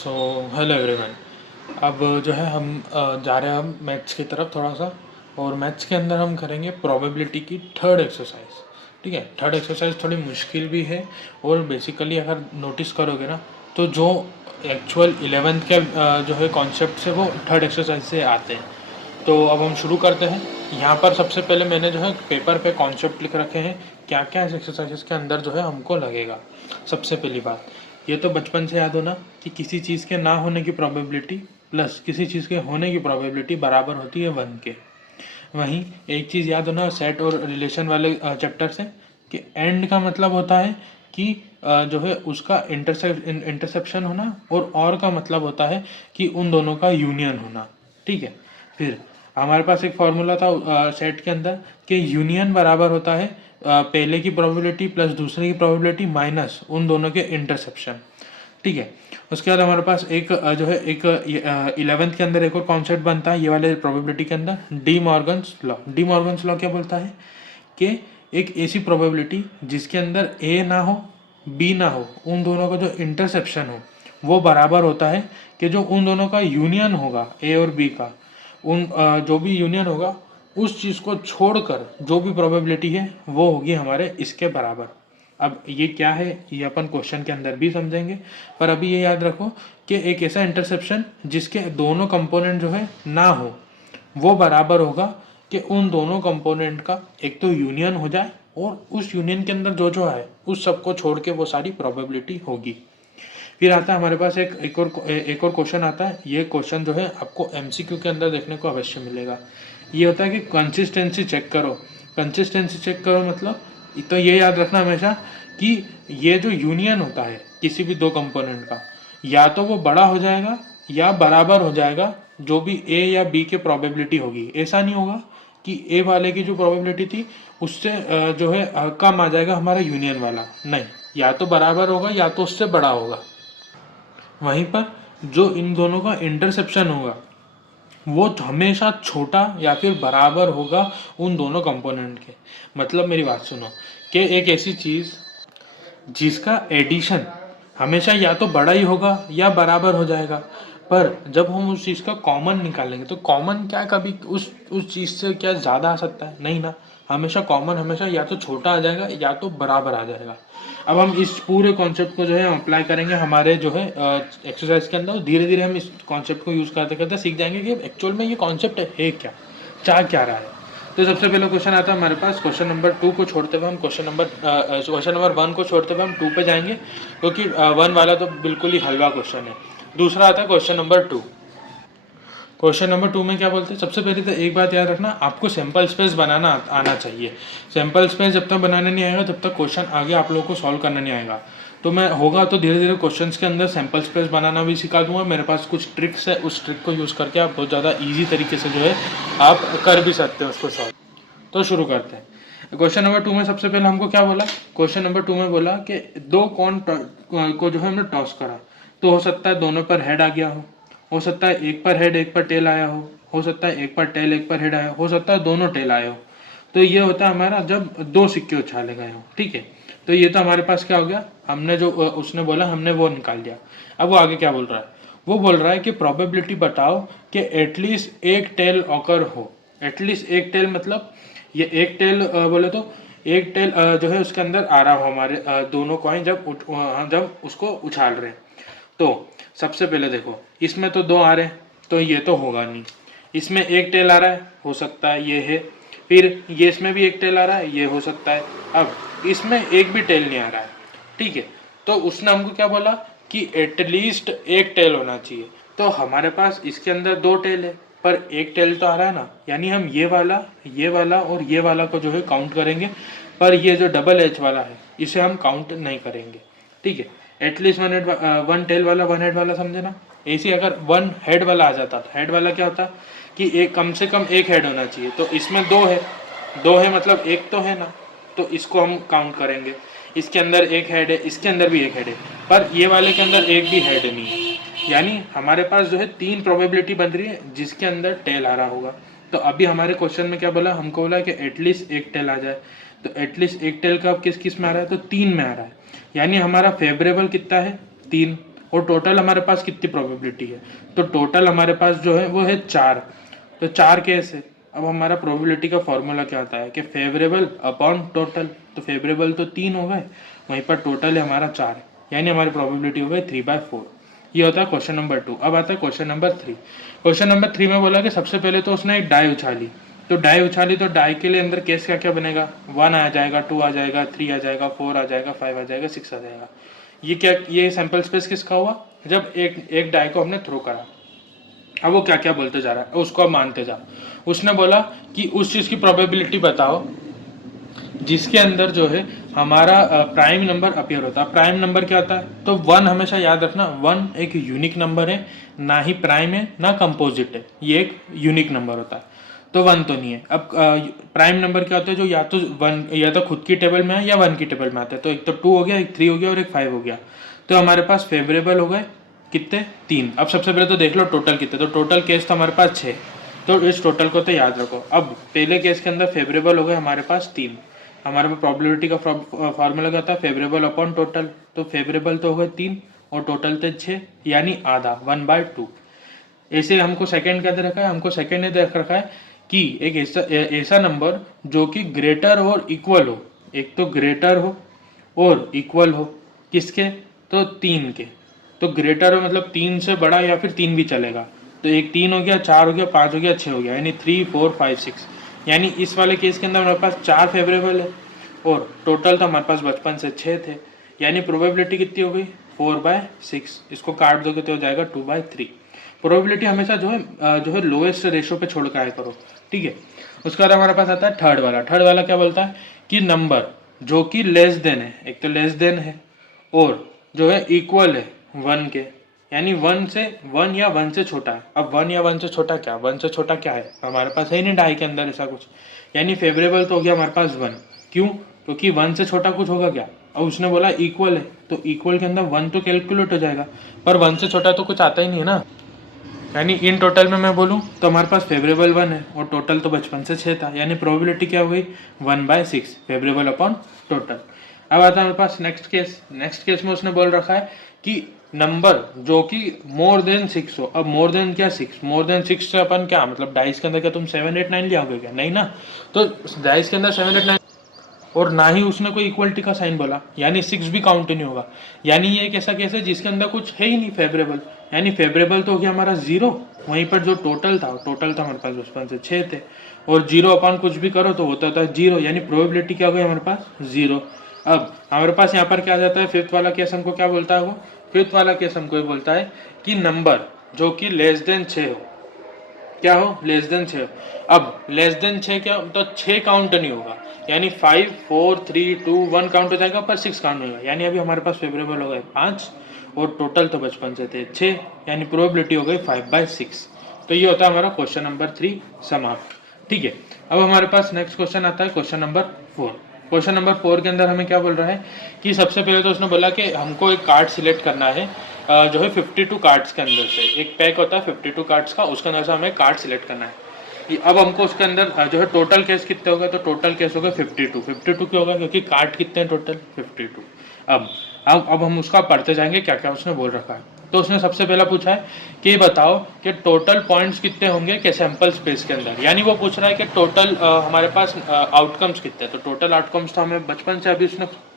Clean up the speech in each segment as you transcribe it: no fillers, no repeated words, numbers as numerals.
So hello everyone. अब जो है हम जा रहे हैं हम मैथ्स की तरफ थोड़ा सा, और मैथ्स के अंदर हम करेंगे प्रोबेबिलिटी की थर्ड एक्सरसाइज। ठीक है, थर्ड एक्सरसाइज थोड़ी मुश्किल भी है, और बेसिकली अगर नोटिस करोगे ना तो जो एक्चुअल 11th के जो है कॉन्सेप्ट है वो थर्ड एक्सरसाइज से आते हैं। तो अब हम शुरू करते हैं। यहाँ पर सबसे पहले मैंने जो है पेपर पे कॉन्सेप्ट लिख रखे हैं, क्या क्या इस एक्सरसाइजेस के अंदर जो है हमको लगेगा। सबसे पहली बात, ये तो बचपन से याद हो ना कि किसी चीज़ के ना होने की प्रोबेबिलिटी प्लस किसी चीज़ के होने की प्रोबेबिलिटी बराबर होती है 1 के। वहीं एक चीज़ याद हो ना सेट और रिलेशन वाले चैप्टर से, कि एंड का मतलब होता है कि जो है उसका इंटरसेप्शन होना, और का मतलब होता है कि उन दोनों का यूनियन होना। ठीक है, फिर हमारे पास एक फॉर्मूला था सेट के अंदर कि यूनियन बराबर होता है पहले की प्रोबेबिलिटी प्लस दूसरे की प्रोबेबिलिटी माइनस उन दोनों के इंटरसेप्शन। ठीक है, उसके बाद हमारे पास एक जो है एक 11th के अंदर एक और कॉन्सेप्ट बनता है ये वाले प्रोबेबिलिटी के अंदर, D Morgan's law. D Morgan's law क्या बोलता है कि एक ऐसी प्रोबेबिलिटी जिसके अंदर ए ना हो बी ना हो, उन दोनों का जो इंटरसेप्शन हो वो बराबर होता है कि जो उन दोनों का यूनियन होगा ए और बी का, उन जो भी यूनियन होगा उस चीज़ को छोड़कर जो भी प्रोबेबिलिटी है वो होगी हमारे इसके बराबर। अब ये क्या है ये अपन क्वेश्चन के अंदर भी समझेंगे, पर अभी ये याद रखो कि एक ऐसा इंटरसेप्शन जिसके दोनों कंपोनेंट जो है ना हो वो बराबर होगा कि उन दोनों कंपोनेंट का एक तो यूनियन हो जाए, और उस यूनियन के अंदर जो जो है उस सबको छोड़ के वो सारी प्रोबेबिलिटी होगी। फिर आता है हमारे पास एक और क्वेश्चन आता है। ये क्वेश्चन जो है आपको एमसीक्यू के अंदर देखने को अवश्य मिलेगा। ये होता है कि कंसिस्टेंसी चेक करो। कंसिस्टेंसी चेक करो मतलब तो ये याद रखना हमेशा कि ये जो यूनियन होता है किसी भी दो कंपोनेंट का, या तो वो बड़ा हो जाएगा या बराबर हो जाएगा जो भी ए या बी के प्रोबेबिलिटी होगी। ऐसा नहीं होगा कि ए वाले की जो प्रोबेबिलिटी थी उससे जो है कम आ जाएगा हमारा यूनियन वाला, नहीं, या तो बराबर होगा या तो उससे बड़ा होगा। वहीं पर जो इन दोनों का इंटरसेप्शन होगा वो हमेशा छोटा या फिर बराबर होगा उन दोनों कंपोनेंट के। मतलब मेरी बात सुनो कि एक ऐसी चीज़ जिसका एडिशन हमेशा या तो बड़ा ही होगा या बराबर हो जाएगा, पर जब हम उस चीज़ का कॉमन निकालेंगे तो कॉमन क्या कभी उस चीज़ से क्या ज़्यादा आ सकता है, नहीं ना। हमेशा कॉमन हमेशा या तो छोटा आ जाएगा या तो बराबर आ जाएगा। अब हम इस पूरे कॉन्सेप्ट को जो है अप्लाई करेंगे हमारे जो है एक्सरसाइज के अंदर। धीरे धीरे हम इस कॉन्सेप्ट को यूज़ करते करते सीख जाएंगे कि एक्चुअल में ये कॉन्सेप्ट है क्या, चाह क्या रहा है। तो सबसे पहले क्वेश्चन आता है हमारे पास, क्वेश्चन नंबर 2 को छोड़ते हुए हम क्वेश्चन नंबर 1 को छोड़ते हुए हम 2 पे जाएंगे, क्योंकि 1 वाला तो बिल्कुल ही हलवा क्वेश्चन है। दूसरा आता है क्वेश्चन नंबर 2। क्वेश्चन नंबर 2 में क्या बोलते हैं, सबसे पहले तो एक बात याद रखना, आपको सैम्पल स्पेस बनाना आना चाहिए। सैम्पल स्पेस जब तक बनाना नहीं आएगा तब तक क्वेश्चन आगे आप लोगों को सॉल्व करना नहीं आएगा। तो मैं होगा तो धीरे धीरे क्वेश्चंस के अंदर सैम्पल स्पेस बनाना भी सिखा दूंगा। मेरे पास कुछ ट्रिक्स है, उस ट्रिक को यूज़ करके आप बहुत ज़्यादा ईजी तरीके से जो है आप कर भी सकते हो उसको सॉल्व। तो शुरू करते हैं। क्वेश्चन नंबर 2 में सबसे पहले हमको क्या बोला, क्वेश्चन नंबर 2 में बोला कि दो कॉइन को जो है हमने टॉस करा, तो हो सकता है दोनों पर हेड आ गया हो सकता है एक पर हेड एक पर टेल आया हो सकता है एक पर टेल एक पर हेड आया हो सकता है दोनों टेल आए हो। तो ये होता है हमारा जब दो सिक्के उछाले गए हो। ठीक है, तो ये तो हमारे पास क्या हो गया, हमने जो उसने बोला हमने वो निकाल दिया। अब वो आगे क्या बोल रहा है, वो बोल रहा है कि प्रोबेबिलिटी बताओ कि एटलीस्ट एक टेल ऑकर हो। एटलीस्ट एक टेल मतलब ये एक टेल बोले तो एक टेल जो है उसके अंदर आ रहा हो हमारे दोनों कॉइन जब उसको उछाल रहे हैं। तो सबसे पहले देखो इसमें तो दो आ रहे हैं तो ये तो होगा नहीं। इसमें एक टेल आ रहा है, हो सकता है ये है। फिर ये इसमें भी एक टेल आ रहा है, ये हो सकता है। अब इसमें एक भी टेल नहीं आ रहा है। ठीक है, तो उसने हमको क्या बोला कि एटलीस्ट एक टेल होना चाहिए। तो हमारे पास इसके अंदर दो टेल है पर एक टेल तो आ रहा है ना, यानी हम ये वाला और ये वाला को जो है काउंट करेंगे, पर ये जो डबल एच वाला है इसे हम काउंट नहीं करेंगे। ठीक है, एटलीस्ट वन टेल वाला वन हेड वाला समझे ना। ऐसे अगर वन हेड वाला आ जाता तो हेड वाला क्या होता कि एक कम से कम एक हेड होना चाहिए, तो इसमें दो है मतलब एक तो है ना, तो इसको हम काउंट करेंगे। इसके अंदर एक हेड है, इसके अंदर भी एक हेड है, पर ये वाले के अंदर एक भी हेड नहीं है। यानी हमारे पास जो है 3 प्रोबेबिलिटी बन रही है जिसके अंदर टेल आ रहा होगा। तो अभी हमारे क्वेश्चन में क्या बोला, हमको बोला कि एटलीस्ट एक टेल आ जाए। तो एटलीस्ट एक टेल का किस किस में आ रहा है, तो 3 में आ रहा है। यानी हमारा फेवरेबल कितना है, 3। और टोटल हमारे पास कितनी प्रोबेबिलिटी है, तो टोटल हमारे पास जो है वो है 4, तो 4 केस है। अब हमारा प्रोबेबिलिटी का फॉर्मूला क्या आता है कि फेवरेबल अपॉन टोटल, तो फेवरेबल तो 3 हो गए, वहीं पर टोटल है हमारा 4, यानी हमारी प्रोबेबिलिटी हो गई 3/4। ये होता है क्वेश्चन नंबर 2। अब आता है क्वेश्चन नंबर 3। क्वेश्चन नंबर 3 में बोला कि सबसे पहले तो उसने एक डाई उछाली, तो डाई उछाली तो डाई के लिए अंदर केस क्या क्या बनेगा, 1 आ जाएगा, 2 आ जाएगा, 3 आ जाएगा, 4 आ जाएगा, 5 आ जाएगा, 6 आ जाएगा। ये क्या, ये सैंपल स्पेस किसका हुआ, जब एक डाई को हमने थ्रो करा। अब वो क्या क्या बोलते जा रहा है उसको अब मानते जाओ। उसने बोला कि उस चीज़ की प्रोबेबिलिटी बताओ जिसके अंदर जो है हमारा प्राइम नंबर अपीयर होता है। प्राइम नंबर क्या होता है, तो 1 हमेशा याद रखना, 1 एक यूनिक नंबर है, ना ही प्राइम है ना कंपोजिट है, ये एक यूनिक नंबर होता है, तो 1 तो नहीं है। अब प्राइम नंबर क्या होता है, जो या तो 1 या तो खुद की टेबल में है या 1 की टेबल में आता है, तो एक तो 2 हो गया, एक 3 हो गया और एक 5 हो गया। तो हमारे पास फेवरेबल हो गए कितने, 3। अब सबसे पहले तो देख लो टोटल कितने, तो टोटल केस तो हमारे पास 6, तो इस टोटल को तो याद रखो। अब पहले केस के अंदर फेवरेबल हो गए हमारे पास 3, हमारे पास प्रोबेबिलिटी का फार्मूला क्या होता है, फेवरेबल अपॉन टोटल, तो फेवरेबल तो हो गए 3 और टोटल थे 6, यानी आधा, 1/2। ऐसे हमको सेकंड क्या दे रखा है, हमको सेकंड ने देख रखा है कि एक ऐसा नंबर जो कि ग्रेटर और इक्वल हो, एक तो ग्रेटर हो और इक्वल हो किसके, तो 3 के। तो ग्रेटर हो मतलब 3 से बड़ा या फिर 3 भी चलेगा, तो एक 3 हो गया, 4 हो गया, 5 हो गया, 6 हो गया, यानी 3 4 5 6, यानी इस वाले केस के अंदर हमारे पास 4 फेवरेबल है और टोटल तो हमारे पास बचपन से 6 थे, यानी प्रोबेबिलिटी कितनी हो गई 4/6। इसको काट दोगे तो हो जाएगा 2/3। प्रोबेबिलिटी हमेशा जो है लोएस्ट रेशो पे छोड़ के आया करो, ठीक है। उसके बाद हमारे पास आता है थर्ड वाला। थर्ड वाला क्या बोलता है कि नंबर जो कि लेस देन है, एक तो लेस देन है और जो है इक्वल है 1 के, यानी 1 से 1 या 1 से छोटा है। अब 1 या 1 से छोटा क्या, 1 से छोटा क्या है, हमारे पास है ही नहीं डाई के अंदर ऐसा कुछ, यानी फेवरेबल तो हो गया हमारे पास 1। क्यों, क्योंकि 1 से छोटा कुछ होगा क्या, अब उसने बोला इक्वल है, तो इक्वल के अंदर 1 तो कैलकुलेट हो जाएगा, पर 1 से छोटा तो कुछ आता ही नहीं है ना। यानी इन टोटल में मैं बोलूँ तो हमारे पास फेवरेबल 1 है और टोटल तो बचपन से 6 था, यानी प्रोबेबिलिटी क्या हो गई 1/6, फेवरेबल अपॉन टोटल। अब आता है हमारे पास नेक्स्ट केस। नेक्स्ट केस में उसने बोल रखा है कि नंबर जो कि मोर देन 6 हो। अब मोर देन क्या 6, मोर देन 6 से अपन क्या मतलब डाइस के अंदर क्या तुम 7 8 9 लिया क्या, नहीं ना, तो डाइस के अंदर 7 8 9 और ना ही उसने कोई इक्वलिटी का साइन बोला, यानी 6 भी काउंट नहीं होगा, यानी ये एक ऐसा केस है जिसके अंदर कुछ है ही नहीं फेवरेबल, यानी फेवरेबल तो हो गया हमारा 0, वहीं पर जो टोटल था हमारे पास बचपन से 6 थे और 0 अपॉन कुछ भी करो तो होता था 0, यानी प्रोबेबिलिटी क्या हो गई हमारे पास 0। अब हमारे पास यहाँ पर क्या आ जाता है, फिफ्थ वाला केस हमको क्या बोलता है, वो फिफ्थ वाला केस हमको ये बोलता है कि नंबर जो कि लेस देन 6 हो, क्या हो, लेस देन 6। अब लेस देन 6 क्या, तो 6 काउंट नहीं होगा, यानी 5 4 3 2 1 काउंट हो जाएगा पर 6 काउंट होगा, यानी अभी हमारे पास फेवरेबल हो गए 5 और टोटल तो बचपन से थे 6, यानी प्रोबेबिलिटी हो गई 5/6। तो ये होता है हमारा क्वेश्चन नंबर 3 समाप्त, ठीक है। अब हमारे पास नेक्स्ट क्वेश्चन आता है क्वेश्चन नंबर 4। क्वेश्चन नंबर 4 के अंदर हमें क्या बोल रहा है कि सबसे पहले तो उसने बोला कि हमको एक कार्ड सिलेक्ट करना है, जो है 52 कार्ड्स के अंदर से एक पैक होता है 52 कार्ड्स का, उसके अंदर से हमें कार्ड सिलेक्ट करना है। अब हमको उसके अंदर जो है टोटल केस कितने हो गए, तो टोटल केस हो गए 52। 52 क्यों होगा, क्योंकि कार्ड कितने हैं टोटल 52। अब हम उसका पढ़ते जाएंगे क्या क्या उसने बोल रखा है। तो उसने सबसे पहला पूछा है कि बताओ कि टोटल पॉइंट्स कितने होंगे कि सैंपल स्पेस के अंदर, यानी वो पूछ रहा है कि टोटल हमारे पास आउटकम्स कितने हैं। तो टोटल आउटकम्स तो हमें बचपन से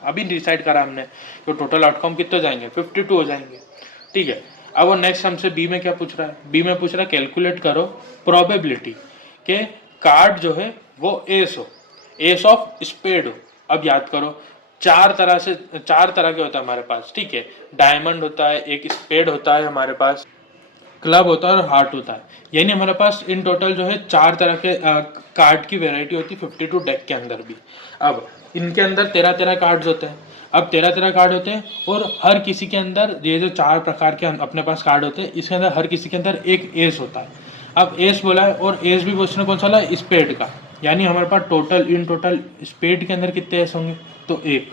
अभी डिसाइड करा हमने, तो टोटल आउटकम कितने जाएंगे 52 हो जाएंगे, ठीक है। अब वो नेक्स्ट हमसे बी में क्या पूछ रहा है, बी में पूछ रहा है कैलकुलेट करो प्रोबेबिलिटी के कार्ड जो है वो एस हो, एस ऑफ स्पेड हो। अब याद करो चार तरह के होता है हमारे पास, ठीक है। डायमंड होता है, एक स्पेड होता है हमारे पास, क्लब होता है और हार्ट होता है, यानी हमारे पास इन टोटल जो है 4 तरह के कार्ड की वेराइटी होती है 52 डेक के अंदर भी। अब इनके अंदर 13 कार्ड्स होते हैं। अब 13 कार्ड होते हैं और हर किसी के अंदर ये जो 4 प्रकार के अपने पास कार्ड होते हैं, इसके अंदर हर किसी के अंदर एक एस होता है। अब एस बोला है और एस भी क्वेश्चन कौन सा वाला, स्पेड का, यानी हमारे पास इन टोटल स्पेड के अंदर कितने एस होंगे, तो एक,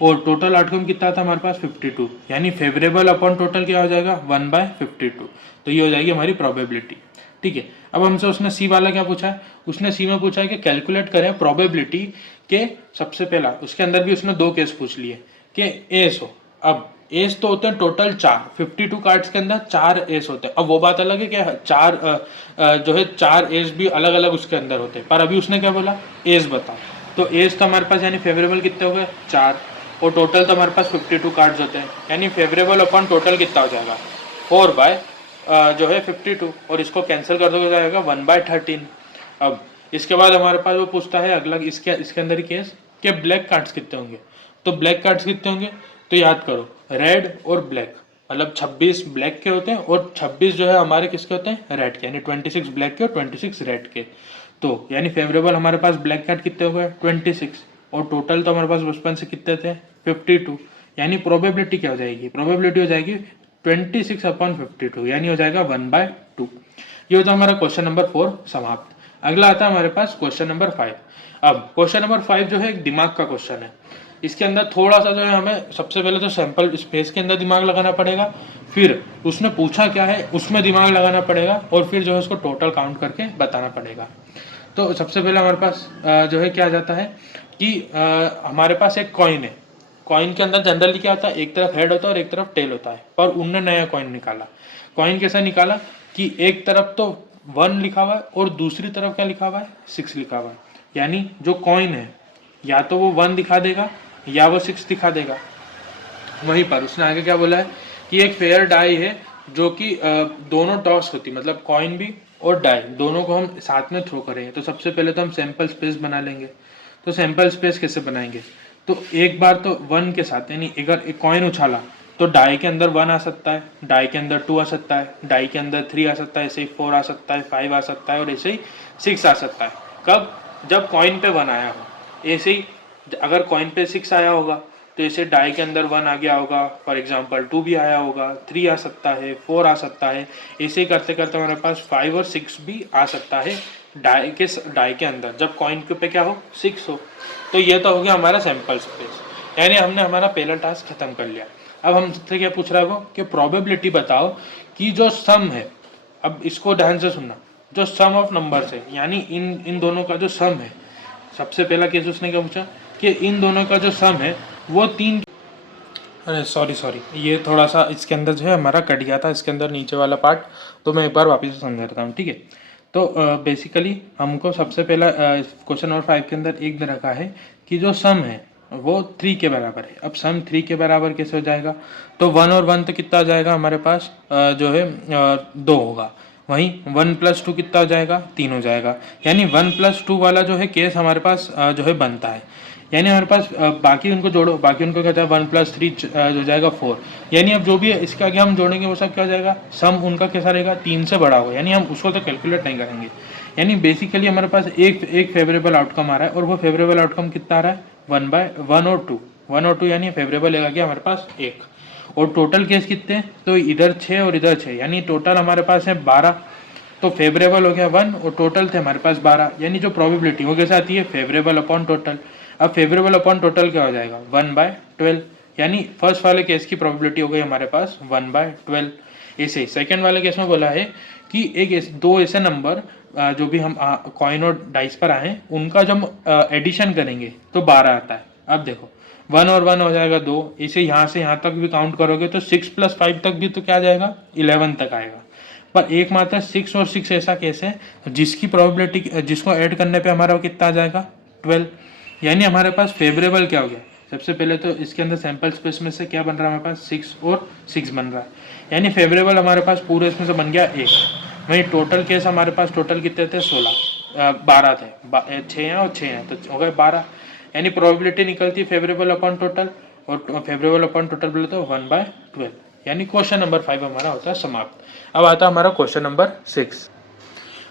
और टोटल आउटकम कितना था हमारे पास 52, यानी फेवरेबल अपॉन टोटल क्या हो जाएगा 1/52। तो ये हो जाएगी हमारी प्रोबेबिलिटी, ठीक है। अब हमसे उसने सी वाला क्या पूछा है, उसने सी में पूछा है कि कैलकुलेट करें प्रोबेबिलिटी के, सबसे पहला उसके अंदर भी उसने 2 केस पूछ लिए कि एस हो। अब एस तो होते हैं टोटल 4, 52 कार्ड्स के अंदर 4 एस होते हैं। अब वो बात अलग है कि चार जो है 4 एस भी अलग अलग उसके अंदर होते हैं, पर अभी उसने क्या बोला, एस बताओ। तो एस तो हमारे पास यानी फेवरेबल कितने हो गए 4, और टोटल तो हमारे पास 52 कार्ड्स होते हैं, यानी फेवरेबल अपॉन टोटल कितना हो जाएगा 4 बाय जो है 52, और इसको कैंसिल कर दोगे जाएगा 1/13। अब इसके बाद हमारे पास वो पूछता है अगला इसके अंदर ही केस कि ब्लैक कार्ड्स कितने होंगे। तो ब्लैक कार्ड्स कितने होंगे, तो याद करो रेड और ब्लैक, मतलब 26 ब्लैक के होते हैं और 26 जो है हमारे किसके होते हैं, रेड के, यानी 26 ब्लैक के और 26 रेड के। तो यानी फेवरेबल हमारे पास ब्लैक कार्ड कितने हो गए 26, और टोटल तो हमारे पास बचपन से कितने थे 52, यानी प्रोबेबिलिटी क्या हो जाएगी, प्रोबेबिलिटी हो जाएगी 26/52, यानी हो जाएगा 1/2। ये होता है हमारा क्वेश्चन नंबर 4 समाप्त। अगला आता है हमारे पास क्वेश्चन नंबर 5। अब क्वेश्चन नंबर 5 जो है एक दिमाग का क्वेश्चन है। इसके अंदर थोड़ा सा जो है हमें सबसे पहले तो सैंपल स्पेस के अंदर दिमाग लगाना पड़ेगा, फिर उसने पूछा क्या है उसमें दिमाग लगाना पड़ेगा, और फिर जो है उसको टोटल काउंट करके बताना पड़ेगा। तो सबसे पहले हमारे पास जो है क्या आ जाता है कि हमारे पास एक कॉइन है। कॉइन के अंदर जनरली क्या होता है, एक तरफ हेड होता है और एक तरफ टेल होता है, पर उनने नया कॉइन निकाला। कॉइन कैसा निकाला कि एक तरफ तो 1 लिखा हुआ है और दूसरी तरफ क्या लिखा हुआ है 6 लिखा हुआ है, यानी जो कॉइन है या तो वो 1 दिखा देगा या वो 6 दिखा देगा। वहीं पर उसने आगे क्या बोला है कि एक फेयर डाई है जो कि दोनों टॉस होती, मतलब कॉइन भी और डाई दोनों को हम साथ में थ्रो करेंगे। तो सबसे पहले तो हम सैंपल स्पेस बना लेंगे। तो सैंपल स्पेस कैसे बनाएंगे, तो एक बार तो 1 के साथ, यानी अगर एक कॉइन उछाला तो डाई के अंदर 1 आ सकता है, डाई के अंदर 2 आ सकता है, डाई के अंदर 3 आ सकता है, ऐसे ही 4 आ सकता है, 5 आ सकता है और ऐसे ही 6 आ सकता है। कब, जब कॉइन पे 1 आया हो। ऐसे ही अगर कॉइन पे 6 आया होगा तो ऐसे डाई के अंदर 1 आ गया होगा, फॉर एग्जांपल 2 भी आया होगा, 3 आ सकता है, 4 आ सकता है। ऐसे ही करते करते हमारे पास 5 और 6 भी आ सकता है डाई के अंदर, जब कॉइन पे क्या हो 6 हो। तो ये तो हो गया हमारा सैंपल स्पेस, यानी हमने हमारा पहला टास्क खत्म कर लिया। अब हमसे क्या पूछ रहा है वो कि प्रोबेबिलिटी बताओ कि जो सम है, अब इसको ध्यान से सुनना, जो सम ऑफ नंबर्स है, यानी इन दोनों का जो सम है। सबसे पहला केस उसने क्या पूछा कि इन दोनों का जो सम है वो 3, अरे सॉरी ये थोड़ा सा इसके अंदर जो है हमारा कट गया था, इसके अंदर नीचे वाला पार्ट, तो मैं एक बार वापस से समझा देता हूँ, ठीक है। तो बेसिकली हमको सबसे पहला क्वेश्चन नंबर 5 के अंदर एक दे रखा है कि जो सम है वो 3 के बराबर है। अब सम 3 के बराबर कैसे हो जाएगा, तो 1 और 1 तो कितना आ जाएगा हमारे पास जो है 2 होगा। वहीं 1 + 2 कितना हो जाएगा 3 हो जाएगा, यानी 1 + 2 वाला जो है केस हमारे पास जो है बनता है। यानी हमारे पास बाकी उनको जोड़ो, बाकी उनको कहता है 1 + 3 हो जाएगा 4, यानी अब जो भी है इसके आगे हम जोड़ेंगे वो सब क्या हो जाएगा, सम उनका कैसा रहेगा 3 से बड़ा होगा, यानी हम उसको तो कैलकुलेट नहीं करेंगे। यानी बेसिकली हमारे पास एक फेवरेबल आउटकम आ रहा है, और वो फेवरेबल आउटकम कितना आ रहा है 1/1 और 2, 1 और 2, यानी फेवरेबल आ गया हमारे पास 1। और टोटल केस कितने हैं, तो इधर 6 और इधर 6, यानी टोटल हमारे पास है 12। तो फेवरेबल हो गया 1 और टोटल थे हमारे पास 12, यानी जो प्रोबेबिलिटी वो कैसे आती है फेवरेबल अपॉन टोटल। अब फेवरेबल अपॉन टोटल क्या हो जाएगा 1/12, यानी फर्स्ट वाले केस की प्रोबेबिलिटी हो गई हमारे पास 1/12। ऐसे सेकंड वाले केस में बोला है कि दो ऐसे नंबर जो भी हम कॉइन और डाइस पर आए उनका जब एडिशन करेंगे तो 12 आता है। अब देखो 1 और 1 हो जाएगा 2, इसे यहाँ से यहाँ तक भी काउंट करोगे तो 6 + 5 तक भी तो क्या आ जाएगा 11 तक आएगा। पर एकमात्र 6 और 6 ऐसा केस है जिसकी प्रोबेबिलिटी, जिसको ऐड करने पे हमारा कितना आ जाएगा 12, यानी हमारे पास फेवरेबल क्या हो गया। सबसे पहले तो इसके अंदर सैंपल स्पेस में से क्या बन रहा है हमारे पास 6 और 6 बन रहा है, यानी फेवरेबल हमारे पास पूरे इसमें से बन गया 1। वही टोटल केस हमारे पास टोटल कितने थे 12 थे, 6 हैं और 6 हैं तो हो गए 12, यानी प्रोबेबिलिटी निकलती है फेवरेबल अपॉन टोटल, और फेवरेबल अपॉन टोटल बोले तो 1/12, यानी क्वेश्चन नंबर 5 हमारा होता है समाप्त। अब आता है हमारा क्वेश्चन नंबर 6।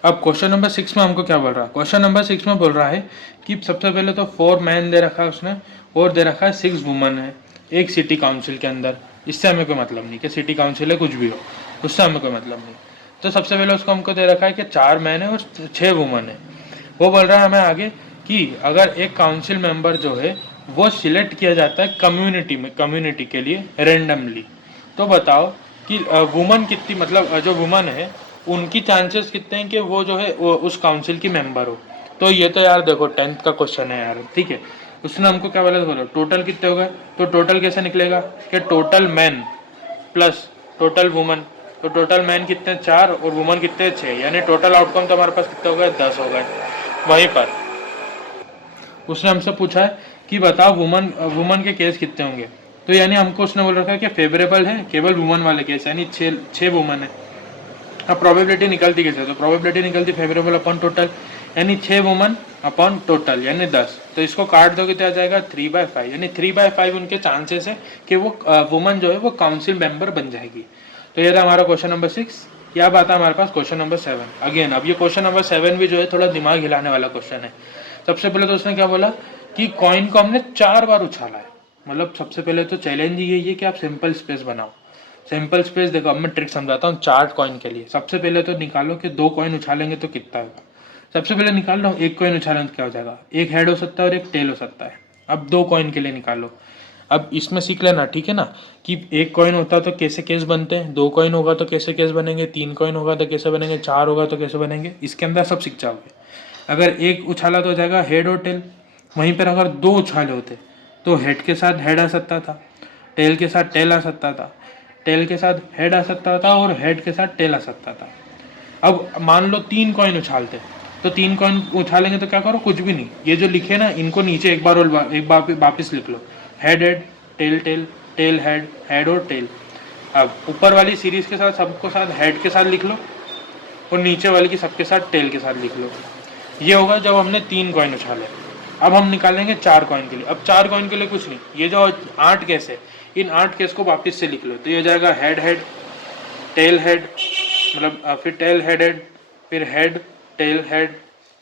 अब क्वेश्चन नंबर 6 में हमको क्या बोल रहा है, क्वेश्चन नंबर 6 में बोल रहा है कि सबसे पहले तो 4 मैन दे रखा है उसने, और दे रखा है 6 वुमन है एक सिटी काउंसिल के अंदर। इससे हमें कोई मतलब नहीं कि सिटी काउंसिल है कुछ भी हो, उससे हमें कोई मतलब नहीं। तो सबसे पहले उसको हमको दे रखा है कि 4 मैन है और 6 वुमन है। वो बोल रहा है हमें आगे कि अगर एक काउंसिल मेंबर जो है वो सिलेक्ट किया जाता है कम्युनिटी के लिए रेंडमली, तो बताओ कि वुमन कितनी, मतलब जो वुमन है उनकी चांसेस कितने हैं कि वो जो है वो उस काउंसिल की मेंबर हो। तो ये तो यार देखो 10th का क्वेश्चन है यार, ठीक है। उसने हमको क्या बोला, बोलो टोटल कितने हो गए, तो टोटल कैसे निकलेगा कि total man plus total woman, तो टोटल मैन कितने 4 और वुमन कितने 6, यानी टोटल आउटकम तो हमारे पास कितने हो गए 10 हो गए। वहीं पर उसने हमसे पूछा है कि बताओ वुमन वुमन के केस कितने होंगे, तो यानी हमको उसने बोल रखा है कि फेवरेबल है केवल वुमन वाले केस, यानी 6 वुमन है। अब प्रोबेबिलिटी निकलती कैसे, तो प्रोबेबिलिटी निकलती फेवरेबल अपॉन टोटल, यानी 6 वुमन अपॉन टोटल यानी 10, तो इसको काट दोगे तो आ जाएगा 3/5, यानी 3/5 उनके चांसेस है कि वो वुमन जो है वो काउंसिल मेंबर बन जाएगी। तो ये था हमारा क्वेश्चन नंबर 6। क्या बात है हमारे पास क्वेश्चन नंबर 7। अगेन अब ये क्वेश्चन नंबर 7 भी जो है थोड़ा दिमाग हिलाने वाला क्वेश्चन है। सबसे पहले तो उसने क्या बोला कि कॉइन को हमने 4 बार उछाला है, मतलब सबसे पहले तो चैलेंज ये है कि आप सिंपल स्पेस बनाओ। सिंपल स्पेस देखो, अब मैं ट्रिक समझाता हूँ 4 कॉइन के लिए। सबसे पहले तो निकालो कि 2 कॉइन उछालेंगे तो कितना होगा। सबसे पहले निकाल लो 1 कॉइन उछालेंगे तो क्या हो जाएगा, एक हेड हो सकता है और एक टेल हो सकता है। अब 2 कॉइन के लिए निकालो। अब इसमें सीख लेना ठीक है ना, कि 1 कॉइन होता तो कैसे केस बनते हैं, 2 कॉइन होगा तो कैसे केस बनेंगे, 3 कॉइन होगा तो कैसे बनेंगे, 4 होगा तो कैसे बनेंगे, इसके अंदर सब सीख जाओगे। अगर एक उछाला तो हो जाएगा हेड और टेल, वहीं पर अगर 2 उछाले होते तो हेड के साथ हेड आ सकता था, टेल के साथ टेल आ सकता था, टेल के साथ हेड आ सकता था और हेड के साथ टेल आ सकता था। अब मान लो 3 कॉइन उछालते, तो 3 कॉइन उछालेंगे तो क्या करो, कुछ भी नहीं, ये जो लिखे ना इनको नीचे एक बार और एक बार वापिस लिख लो, head head tail tail tail head head और टेल। अब ऊपर वाली सीरीज के साथ सबको साथ हेड के साथ लिख लो और नीचे वाले की सबके साथ टेल के साथ लिख लो। ये होगा जब हमने 3 कॉइन उछाले। अब हम निकालेंगे 4 कॉइन के लिए। अब 4 कॉइन के लिए कुछ नहीं, ये जो 8 केस है इन 8 केस को वापिस से लिख लो, तो ये हो जाएगा हेड हेड टेल हेड, मतलब फिर टेल हेड हेड, फिर हेड टेल हेड,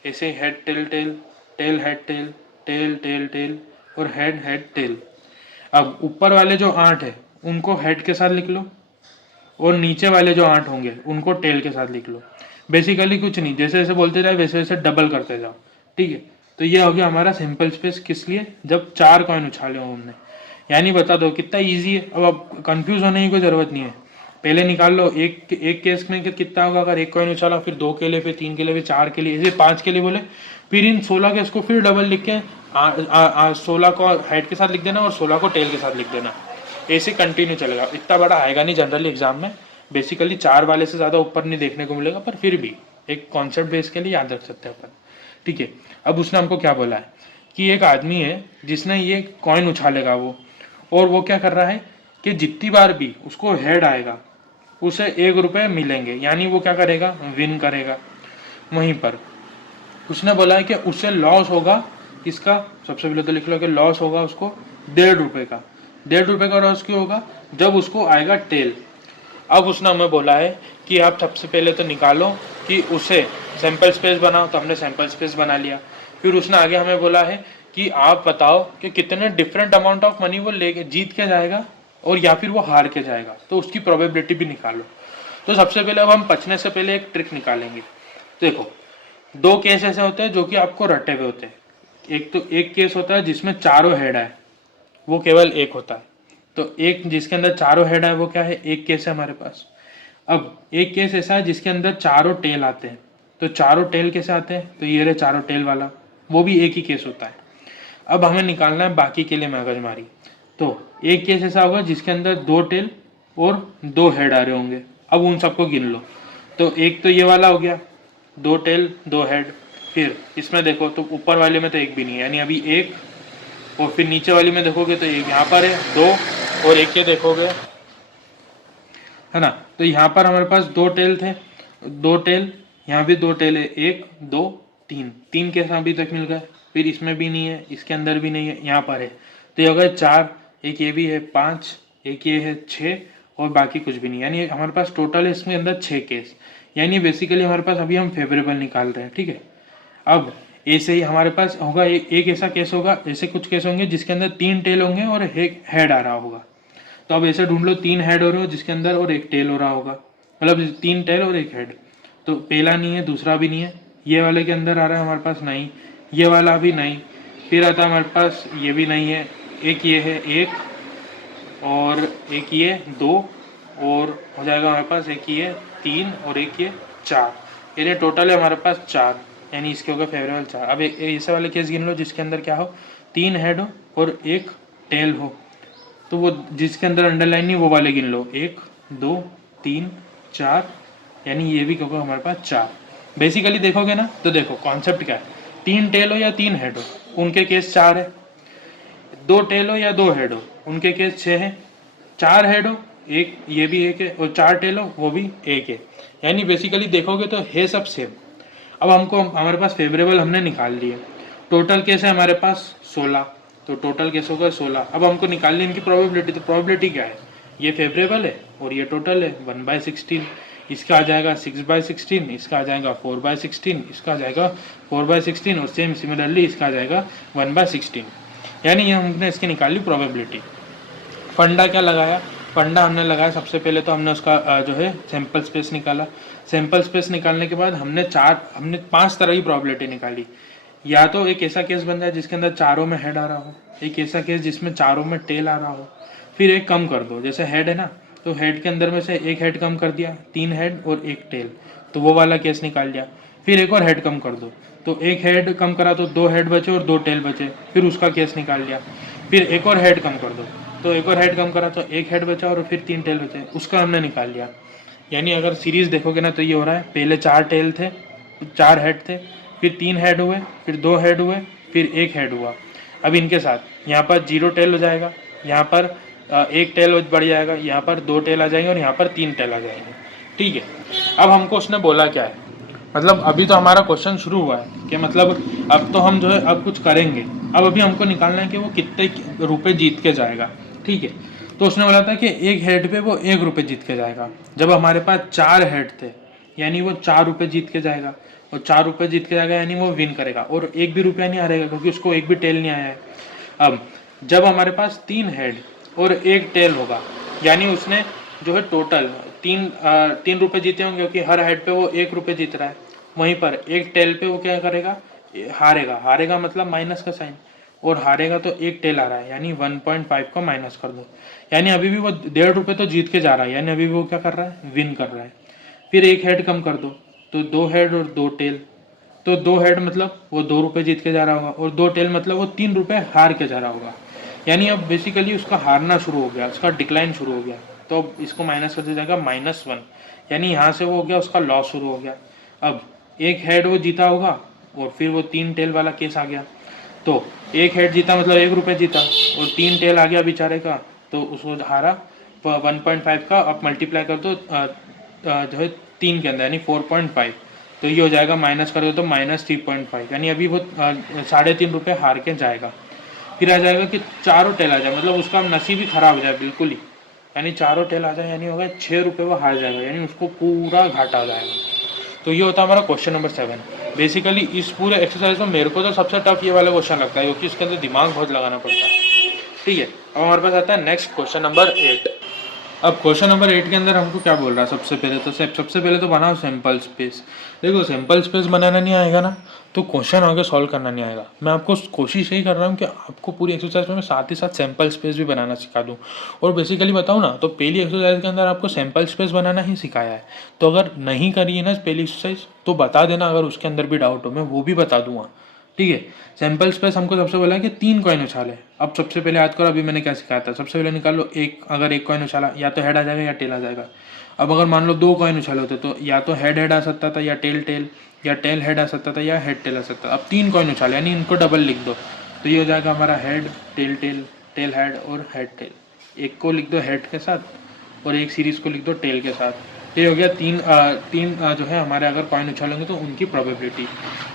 ऐसे head tail tail tail head tail tail tail tail और हेड हेड टेल। अब ऊपर वाले जो 8 है उनको हेड के साथ लिख लो और नीचे वाले जो 8 होंगे उनको टेल के साथ लिख लो। बेसिकली कुछ नहीं, जैसे जैसे बोलते जाए वैसे वैसे डबल करते जाओ, ठीक है। तो ये हो गया हमारा सिंपल स्पेस, किस लिए, जब 4 कॉइन उछाले हो हमने। यानी बता दो कितना इजी है। अब कंफ्यूज होने की कोई जरूरत नहीं है, पहले निकाल लो एक केस में कितना होगा, अगर 1 कॉइन उछाला, फिर 2 के लिए, फिर 3 के लिए, फिर 4 के लिए, ऐसे 5 के लिए बोले, फिर इन 16 केस को फिर डबल लिख के 16 को हेड के साथ लिख देना और 16 को टेल के साथ लिख देना। ऐसे कंटिन्यू चलेगा, इतना बड़ा आएगा नहीं जनरली एग्जाम में। बेसिकली 4 वाले से ज़्यादा ऊपर नहीं देखने को मिलेगा, पर फिर भी एक कॉन्सेप्ट बेस के लिए याद रख सकते हैं अपन, ठीक है। अब उसने हमको क्या बोला है कि एक आदमी है जिसने ये कॉइन उछालेगा वो, और वो क्या कर रहा है कि जितनी बार भी उसको हेड आएगा उसे 1 रुपये मिलेंगे, यानी वो क्या करेगा, विन करेगा। वहीं पर उसने बोला है कि उससे लॉस होगा किसका, सबसे पहले तो लिख लो कि लॉस होगा उसको 1.5 रुपये का। 1.5 रुपये का लॉस क्यों होगा, जब उसको आएगा टेल। अब उसने हमें बोला है कि आप सबसे पहले तो निकालो कि उसे सैंपल स्पेस बनाओ, तो हमने सैंपल स्पेस बना लिया। फिर उसने आगे हमें बोला है कि आप बताओ कि कितने डिफरेंट अमाउंट ऑफ मनी वो लेके जीत के जाएगा और या फिर वो हार के जाएगा, तो उसकी प्रोबेबिलिटी भी निकालो। तो सबसे पहले अब हम बचने से पहले एक ट्रिक निकालेंगे। देखो 2 केस ऐसे होते हैं जो कि आपको रटे हुए होते हैं। एक तो एक केस होता है जिसमें चारों हेड है, वो केवल एक होता है। तो एक जिसके अंदर चारों हेड है वो क्या है, एक केस है हमारे पास। अब एक केस ऐसा है जिसके अंदर चारों टेल आते हैं, तो चारों टेल कैसे आते हैं, तो ये रहे चारों टेल वाला, वो भी एक ही केस होता है। अब हमें निकालना है बाकी के लिए मगजमारी। तो एक केस ऐसा होगा जिसके अंदर 2 टेल और 2 हेड आ रहे होंगे, अब उन सबको गिन लो। तो एक तो ये वाला हो गया, 2 टेल 2 हेड। फिर इसमें देखो तो ऊपर वाले में तो एक भी नहीं है, यानी अभी एक, और फिर नीचे वाली में देखोगे तो एक यहाँ पर है 2, और एक ये देखोगे है ना, तो यहाँ पर हमारे पास 2 टेल थे, 2 टेल, यहाँ भी 2 टेल है, 1 2 3, 3 केस अभी तक मिल गए। फिर इसमें भी नहीं है, इसके अंदर भी नहीं है, यहाँ पर है, तो ये हो गए 4, एक ये भी है 5, एक ये है 6, और बाकी कुछ भी नहीं, यानी हमारे पास टोटल है इसमें अंदर 6 केस। यानी बेसिकली हमारे पास अभी हम फेवरेबल निकाल रहे हैं, ठीक है। अब ऐसे ही हमारे पास होगा एक ऐसा केस होगा, ऐसे कुछ केस होंगे जिसके अंदर 3 टेल होंगे और एक हेड आ रहा होगा। तो अब ऐसे ढूंढ लो 3 हेड हो रहे हो जिसके अंदर और एक टेल हो रहा होगा, मतलब 3 टेल और एक हेड। तो पहला नहीं है, दूसरा भी नहीं है, ये वाले के अंदर आ रहा है हमारे पास नहीं, ये वाला भी नहीं, फिर आता है हमारे पास ये भी नहीं है, एक ये है 1, और एक ये 2, और हो जाएगा हमारे पास एक ये 3 और एक ये 4, यानी टोटल है हमारे पास 4, यानी इसके होगा फेवरेबल 4। अब ऐसे वाले केस गिन लो जिसके अंदर क्या हो, 3 हेड हो और एक टेल हो, तो वो जिसके अंदर अंडरलाइन नहीं वो वाले गिन लो, 1 2 3 4, यानी ये भी क्योंकि हमारे पास 4। बेसिकली देखोगे ना तो देखो कॉन्सेप्ट क्या है, 3 टेल हो या 3 हेड हो उनके केस 4 है, 2 टेल हो या 2 हेड हो उनके केस 6 है, 4 हेड हो एक, ये भी एक है, और 4 टेल हो वो भी एक है। यानी बेसिकली देखोगे तो है सब सेम। अब हमको हमारे पास फेवरेबल हमने निकाल लिए, टोटल केस है हमारे पास 16, तो टोटल केस होगा 16। अब हमको निकालनी इनकी प्रोबेबिलिटी, तो प्रोबेबिलिटी क्या है, ये फेवरेबल है और ये टोटल है 1/16, इसका आ जाएगा 6/16, इसका आ जाएगा 4/16, इसका आ जाएगा 4/16 और सेम सिमिलरली इसका आ जाएगा 1/16। यानी ये हमने इसकी निकाली प्रोबेबिलिटी। फंडा क्या लगाया, फंडा हमने लगाया सबसे पहले तो हमने उसका जो है सैंपल स्पेस निकाला। सैंपल स्पेस निकालने के बाद हमने 5 तरह की प्रोबेबिलिटी निकाली। या तो एक ऐसा केस बन जाए जिसके अंदर चारों में हेड आ रहा हो, एक ऐसा केस जिसमें चारों में टेल आ रहा हो, फिर एक कम कर दो, जैसे हेड है ना तो हेड के अंदर में से एक हेड कम कर दिया, 3 हेड और एक टेल, तो वो वाला केस निकाल लिया। फिर एक और हेड कम कर दो, तो एक हेड कम करा तो 2 हेड बचे और 2 टेल बचे, फिर उसका केस निकाल लिया। फिर एक और हेड कम कर दो, तो एक और हेड कम करा तो एक हेड बचा और फिर 3 टेल बचे, उसका हमने निकाल लिया। यानी अगर सीरीज देखोगे ना तो ये हो रहा है, पहले 4 टेल थे, 4 हेड थे, फिर 3 हेड हुए, फिर 2 हेड हुए, फिर एक हेड हुआ। अब इनके साथ यहाँ पर 0 टेल हो जाएगा, यहाँ पर एक टेल बढ़ जाएगा, यहाँ पर 2 टेल आ जाएंगे और यहाँ पर 3 टेल आ जाएंगे। ठीक है, अब हमको उसने बोला क्या है, मतलब अभी तो हमारा क्वेश्चन शुरू हुआ है कि मतलब अब तो हम जो है अब कुछ करेंगे, अब अभी हमको निकालना है कि वो कितने रुपए जीत के जाएगा। ठीक है, तो उसने बोला था कि एक हेड पे वो 1 रुपये जीत के जाएगा। जब हमारे पास 4 हेड थे यानी वो 4 रुपये जीत के जाएगा, और 4 रुपये जीत के जाएगा यानी वो विन करेगा, और 1 भी रुपया नहीं हारेगा क्योंकि उसको एक भी टेल नहीं आया है। अब जब हमारे पास 3 हेड और एक टेल होगा यानी उसने जो है टोटल 3 रुपये जीते होंगे क्योंकि हर हेड पे वो 1 रुपये जीत रहा है। वहीं पर एक टेल पे वो क्या करेगा, हारेगा, हारेगा मतलब माइनस का साइन, और हारेगा तो एक टेल आ रहा है यानी 1.5 को माइनस कर दो, यानी अभी भी वो 1.5 रुपये तो जीत के जा रहा है, यानी अभी भी वो क्या कर रहा है, विन कर रहा है। फिर एक हेड कम कर दो, तो 2 हेड और 2 टेल, तो 2 हेड मतलब वो 2 रुपये जीत के जा रहा होगा, और 2 टेल मतलब वो 3 रुपये हार के जा रहा होगा। यानी अब बेसिकली उसका हारना शुरू हो गया, उसका डिक्लाइन शुरू हो गया, तो अब इसको माइनस कर दिया जाएगा -1, यानी यहाँ से वो हो गया उसका लॉस शुरू हो गया। अब एक हेड वो जीता होगा और फिर वो 3 टेल वाला केस आ गया, तो एक हेड जीता मतलब 1 रुपये जीता, और 3 टेल आ गया बेचारे का, तो उसको हारा 1.5 का, अब मल्टीप्लाई कर दो जो है 3 के अंदर यानी 4.5, तो ये हो जाएगा, माइनस कर दो तो -3.5, यानी अभी वो 3.5 रुपये हार के जाएगा। फिर आ जाएगा कि चारों टेल आ जाए, मतलब उसका नसीब ही खराब हो जाए बिल्कुल ही, यानी चारों टेल आ जाए यानी होगा 6 रुपये वो हार जाएगा, यानी उसको पूरा घाटा आ जाएगा। तो ये होता है हमारा क्वेश्चन नंबर 7। बेसिकली इस पूरे एक्सरसाइज में मेरे को तो सबसे टफ ये वाला क्वेश्चन लगता है क्योंकि इसके अंदर दिमाग बहुत लगाना पड़ता है। ठीक है, अब हमारे पास आता है नेक्स्ट क्वेश्चन नंबर 8। अब क्वेश्चन नंबर 8 के अंदर हमको क्या बोल रहा है, सबसे पहले तो बनाओ सैंपल स्पेस। देखो सैंपल स्पेस बनाना नहीं आएगा ना तो क्वेश्चन आगे सॉल्व करना नहीं आएगा। मैं आपको कोशिश यही कर रहा हूँ कि आपको पूरी एक्सरसाइज में मैं साथ ही साथ सैंपल स्पेस भी बनाना सिखा दूँ। और बेसिकली बताऊँ ना तो पहली एक्सरसाइज के अंदर आपको सैंपल स्पेस बनाना ही सिखाया है, तो अगर नहीं करी है ना पहली एक्सरसाइज तो बता देना, अगर उसके अंदर भी डाउट हो मैं वो भी बता दूंगा। ठीक है, सैंपल स्पेस हमको सबसे बोला है कि 3 कॉइन उछाले। अब सबसे पहले याद करो अभी मैंने क्या सिखाया था, सबसे पहले निकाल लो एक, अगर एक कॉइन उछाला या तो हेड आ जाएगा या टेल आ जाएगा। अब अगर मान लो 2 कॉइन उछाले होते तो या तो हेड हेड आ सकता था या टेल टेल, या टेल हेड आ सकता था या हेड टेल आ सकता था। अब 3 कॉइन उछाले यानी इनको डबल लिख दो, तो ये हो जाएगा हमारा head tail tail, tail head और हेड टेल। एक को लिख दो हेड के साथ और एक सीरीज को लिख दो टेल के साथ। ये हो गया तीन जो है हमारे अगर कॉइन उछालेंगे तो उनकी प्रोबेबिलिटी।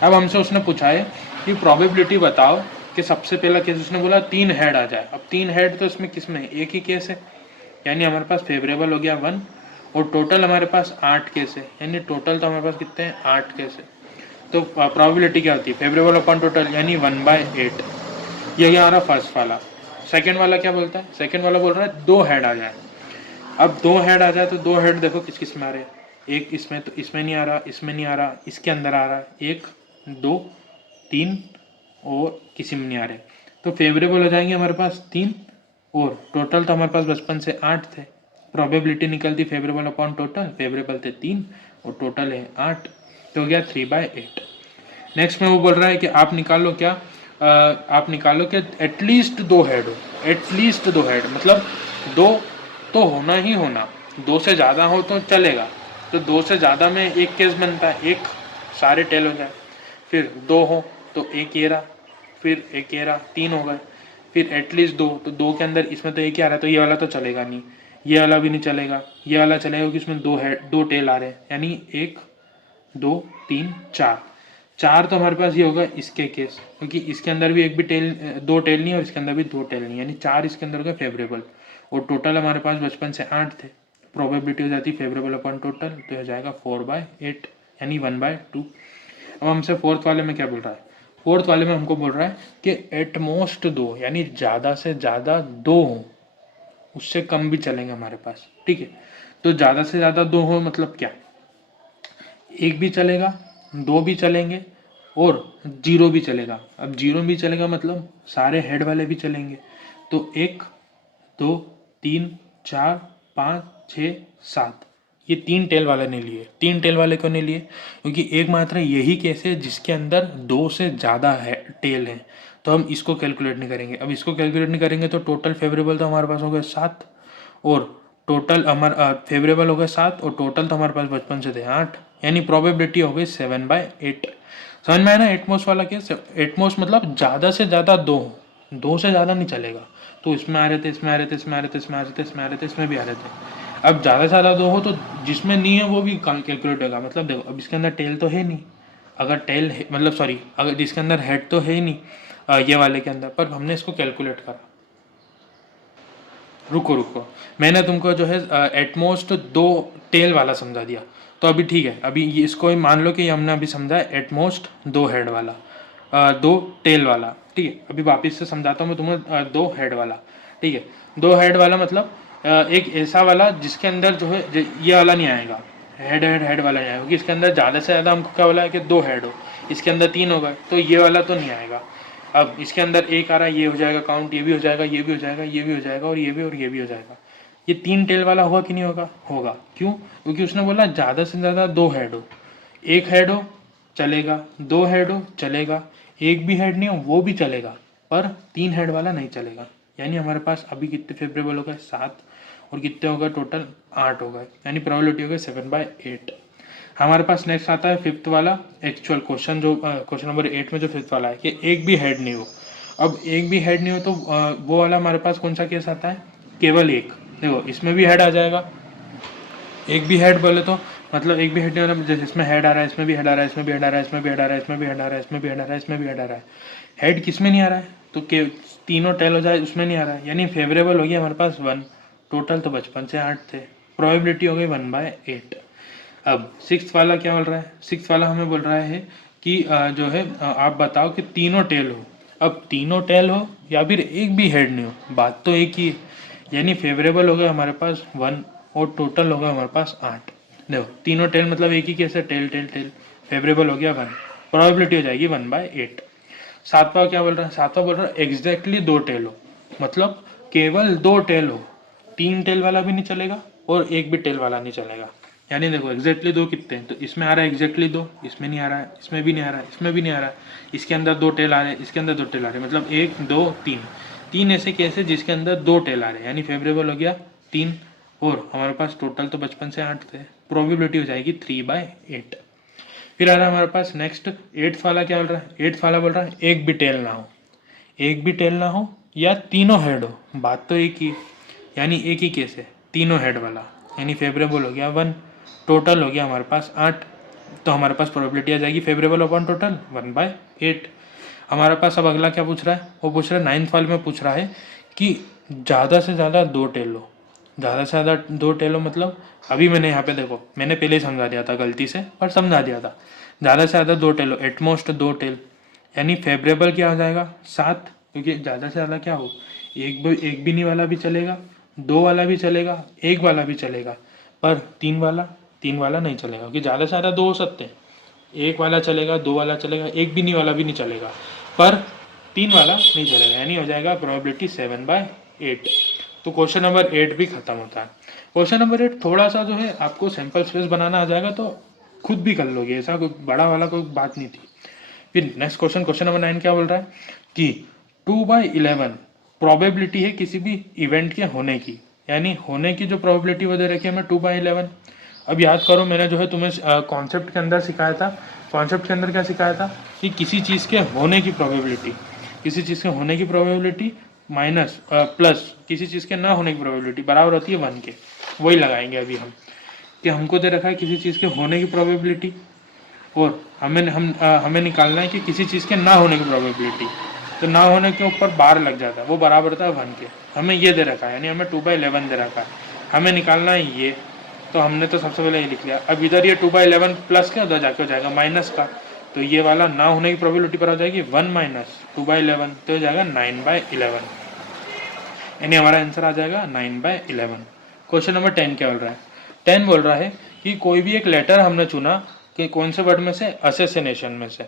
अब हमसे उसने पूछा है कि प्रोबेबिलिटी बताओ कि सबसे पहला केस उसने बोला 3 हेड आ जाए। अब 3 हेड तो इसमें किसमें एक ही केस है, यानी हमारे पास फेवरेबल हो गया 1, और टोटल हमारे पास 8 केस है, यानी टोटल तो हमारे पास कितने हैं 8 केस है। तो प्रोबेबिलिटी क्या होती है, फेवरेबल अपॉन टोटल यानी 1/8। ये गया हमारा फर्स्ट वाला। सेकेंड वाला क्या बोलता है, सेकेंड वाला बोल रहा है 2 हेड आ जाए। अब 2 हेड आ जाए तो 2 हेड देखो किस किस में आ रहे हैं, एक इसमें, तो इसमें नहीं आ रहा, इसमें नहीं आ रहा, इसके अंदर आ रहा है 1 2 3 और किसी में नहीं आ रहे, तो फेवरेबल हो जाएंगे हमारे पास 3, और टोटल तो हमारे पास बचपन से 8 थे। प्रोबेबिलिटी निकलती फेवरेबल अपॉन टोटल, फेवरेबल थे 3 और टोटल है 8, तो हो गया 3/8। नेक्स्ट में वो बोल रहा है कि आप निकाल लो क्या आप निकालो कि एटलीस्ट 2 हेड हो, एटलीस्ट 2 हेड मतलब 2 तो होना ही होना, 2 से ज़्यादा हो तो चलेगा, तो 2 से ज़्यादा में एक केस बनता है, एक सारे टेल हो जाए, फिर 2 हो तो एक ये रहा, फिर एक ये रहा, 3 हो गए, फिर एटलीस्ट 2, तो 2 के अंदर इसमें तो एक ही आ रहा है, तो ये वाला तो चलेगा नहीं, ये वाला भी नहीं चलेगा, ये वाला चलेगा क्योंकि इसमें 2 हेड 2 टेल आ रहे हैं, यानी 1 2 3 4, 4 तो हमारे पास ये होगा इसके केस, क्योंकि इसके अंदर भी एक भी टेल 2 टेल नहीं है और इसके अंदर भी 2 टेल नहीं, यानी 4 इसके अंदर होगा फेवरेबल, और टोटल हमारे पास बचपन से 8 थे, प्रोबेबिलिटी हो जाती है फेवरेबल अपॉन टोटल, तो हो जाएगा 4/8 यानी 1/2। अब हमसे फोर्थ वाले में क्या बोल रहा है, फोर्थ वाले में हमको बोल रहा है कि एटमोस्ट 2 यानी ज़्यादा से ज़्यादा 2 हो, उससे कम भी चलेंगे हमारे पास, ठीक है। तो ज़्यादा से ज़्यादा 2 हो मतलब क्या, एक भी चलेगा, 2 भी चलेंगे और 0 भी चलेगा। अब 0 भी चलेगा मतलब सारे हेड वाले भी चलेंगे, तो 1 2 3 4 5 6 7, ये 3 टेल वाले ने लिए। 3 टेल वाले क्यों नहीं लिए, क्योंकि एकमात्र यही केस है जिसके अंदर 2 से ज़्यादा है टेल है, तो हम इसको कैलकुलेट नहीं करेंगे। अब इसको कैलकुलेट नहीं करेंगे तो टोटल फेवरेबल तो हमारे पास हो गए 7, और टोटल हमारा फेवरेबल हो गए 7, और टोटल तो हमारे पास बचपन से थे 8, यानी प्रोबेबिलिटी हो गई 7/8। समझ में आया ना एटमोस्ट वाला केस, एटमोस्ट मतलब ज़्यादा से ज़्यादा 2, 2 से ज़्यादा नहीं चलेगा, तो इसमें आ रहे थे, इसमें आ रहे थे, इसमें आ रहे थे, इसमें आ रहे थे, इसमें आ रहे थे, इसमें भी आ रहे थे। अब ज़्यादा से ज़्यादा 2 हो तो जिसमें नहीं है वो भी कैलकुलेट होगा, मतलब देखो अब इसके अंदर टेल तो है नहीं, अगर टेल है मतलब सॉरी अगर जिसके अंदर हेड तो है ही नहीं ये वाले के अंदर, पर हमने इसको कैलकुलेट करा। रुको रुको, मैंने तुमको जो है एटमोस्ट 2 टेल वाला समझा दिया, तो अभी ठीक है, अभी इसको ही मान लो कि हमने अभी समझा एटमोस्ट 2 हेड वाला, 2 टेल वाला, ठीक है। अभी वापस से समझाता हूँ मैं तुम्हें 2 हेड वाला, ठीक है। 2 हेड वाला मतलब एक ऐसा वाला जिसके अंदर जो है ये वाला नहीं आएगा, हेड हेड हेड वाला नहीं आएगा, क्योंकि इसके अंदर ज़्यादा से ज़्यादा हमको क्या बोला है कि 2 हेड हो, इसके अंदर 3 होगा, तो ये वाला तो नहीं आएगा। अब इसके अंदर एक आ रहा है, ये हो जाएगा काउंट, ये भी हो जाएगा, ये भी हो जाएगा, ये भी हो जाएगा, और ये भी हो जाएगा। ये 3 टेल वाला होगा कि नहीं होगा, होगा। क्यों, क्योंकि उसने बोला ज़्यादा से ज़्यादा 2 हेड हो, एक हेड हो चलेगा, 2 हेड हो चलेगा, एक भी हेड नहीं हो वो भी चलेगा, पर 3 हेड वाला नहीं चलेगा। यानी हमारे पास अभी कितने फेवरेबल हो गए 7, और कितने हो गए टोटल 8 हो गए, यानी प्रोबेबिलिटी हो गई 7/8। हमारे पास नेक्स्ट आता है फिफ्थ वाला एक्चुअल क्वेश्चन, जो क्वेश्चन नंबर 8 में जो फिफ्थ वाला है कि एक भी हेड नहीं हो। अब एक भी हेड नहीं हो तो वो वाला हमारे पास कौन सा केस आता है, केवल एक। देखो इसमें भी हेड आ जाएगा, एक भी हेड बोले तो मतलब एक भी हेड नहीं हो रहा, जैसे इसमें हेड आ रहा है, इसमें भी हेड आ रहा है, इसमें भी हेड आ रहा है, इसमें भी हेड आ रहा है, इसमें भी हेड आ रहा है, इसमें भी हेड आ रहा है, इसमें भी हेड आ रहा है, हेड किस में नहीं आ रहा है, तो के तीनों टेल हो जाए उसमें नहीं आ रहा है, यानी फेवरेबल हो गया हमारे पास 1, टोटल तो बचपन से 8 थे, प्रोबेबिलिटी हो गई 1/8। अब सिक्स वाला क्या बोल रहा है, सिक्स वाला हमें बोल रहा है कि जो है आप बताओ कि तीनों टेल हो। अब तीनों टेल हो या फिर एक भी हेड नहीं हो, बात तो एक ही है, यानी फेवरेबल हो गया हमारे पास 1 और टोटल होगा हमारे पास 8। देखो तीनों टेल मतलब एक ही कैसे, टेल टेल टेल, फेवरेबल हो गया 1, प्रोबेबिलिटी हो जाएगी 1/8। सातवां क्या बोल रहा है, सातवां बोल रहा है एग्जैक्टली 2 टेल हो, मतलब केवल 2 टेल हो, 3 टेल वाला भी नहीं चलेगा और एक भी टेल वाला नहीं चलेगा। यानी देखो एग्जैक्टली 2 कितने हैं, तो इसमें आ रहा है एग्जैक्टली 2, इसमें नहीं आ रहा है, इसमें भी नहीं आ रहा है, इसमें भी नहीं आ रहा है, इसके अंदर 2 टेल आ रहे हैं, इसके अंदर 2 टेल आ रहे हैं, मतलब 1 2 3, 3 ऐसे केस है जिसके अंदर 2 टेल आ रहे हैं, यानी फेवरेबल हो गया 3, और हमारे पास टोटल तो बचपन से 8 थे, प्रोबेबिलिटी हो जाएगी 3/8। फिर आ रहा है हमारे पास नेक्स्ट एट्थ वाला, क्या बोल रहा है, एट्थ वाला बोल रहा है एक भी टेल ना हो, एक भी टेल ना हो या तीनों हेड हो, बात तो एक ही, यानी एक ही केस है तीनों हेड वाला, यानी फेवरेबल हो गया 1, टोटल हो गया हमारे पास 8, तो हमारे पास प्रोबेबिलिटी आ जाएगी फेवरेबल अपॉन टोटल 1/8। हमारे पास अब अगला क्या पूछ रहा है, वो पूछ रहा है नाइन्थ वाले में पूछ रहा है कि ज़्यादा से ज़्यादा 2 टेल हो, ज़्यादा से ज़्यादा 2 टेल हो मतलब अभी मैंने यहाँ पे देखो मैंने पहले ही समझा दिया था गलती से, पर समझा दिया था, ज़्यादा से ज़्यादा 2 टेल हो, एटमोस्ट 2 टेल, यानी फेवरेबल क्या हो जाएगा 7, क्योंकि ज़्यादा से ज़्यादा क्या हो, एक भी नहीं वाला भी चलेगा, 2 वाला भी चलेगा, 1 वाला भी चलेगा, पर 3 वाला नहीं चलेगा, क्योंकि ज़्यादा से ज़्यादा 2 हो सकते हैं, 1 वाला चलेगा, 2 वाला चलेगा, एक भी नहीं वाला भी नहीं चलेगा, पर 3 वाला नहीं चलेगा, यानी हो जाएगा प्रोबेबिलिटी 7/8। तो क्वेश्चन नंबर 8 भी खत्म होता है। क्वेश्चन नंबर 8 थोड़ा सा जो है आपको सैंपल स्पेस बनाना आ जाएगा तो खुद भी कर लोगे, ऐसा कोई बड़ा वाला कोई बात नहीं थी। फिर नेक्स्ट क्वेश्चन, क्वेश्चन नंबर 9 क्या बोल रहा है कि 2/11 प्रोबेबिलिटी है किसी भी इवेंट के होने की, यानी होने की जो प्रोबेबिलिटी वो दे रखी है हमें 2/11। अब याद करो मैंने जो है तुम्हें कॉन्सेप्ट के अंदर सिखाया था, कॉन्सेप्ट के अंदर क्या सिखाया था कि किसी चीज़ के होने की प्रोबेबिलिटी, किसी चीज़ के होने की प्रोबेबिलिटी माइनस प्लस किसी चीज़ के ना होने की प्रोबेबिलिटी बराबर होती है 1 के। वही लगाएंगे अभी हम, कि हमको दे रखा है किसी चीज़ के होने की प्रोबेबिलिटी और हमें निकालना है कि किसी चीज़ के ना होने की प्रोबेबिलिटी। तो ना होने के ऊपर बार लग जाता है, वो बराबर होता है 1 के। हमें ये दे रखा है, यानी हमें 2/11 दे रखा है, हमें निकालना है ये। तो हमने तो सबसे पहले ये लिख लिया। अब इधर ये 2/11 प्लस क्या उधर जाके हो जाएगा माइनस का, तो ये वाला ना होने की प्रोबेबिलिटी पर हो जाएगी 1 माइनस 2/11, तो हो जाएगा 9/11, यानी हमारा आंसर आ जाएगा 9/11। क्वेश्चन नंबर 10 क्या बोल रहा है? 10 बोल रहा है कि कोई भी एक लेटर हमने चुना कि कौन से वर्ड में से, असेसिनेशन में से,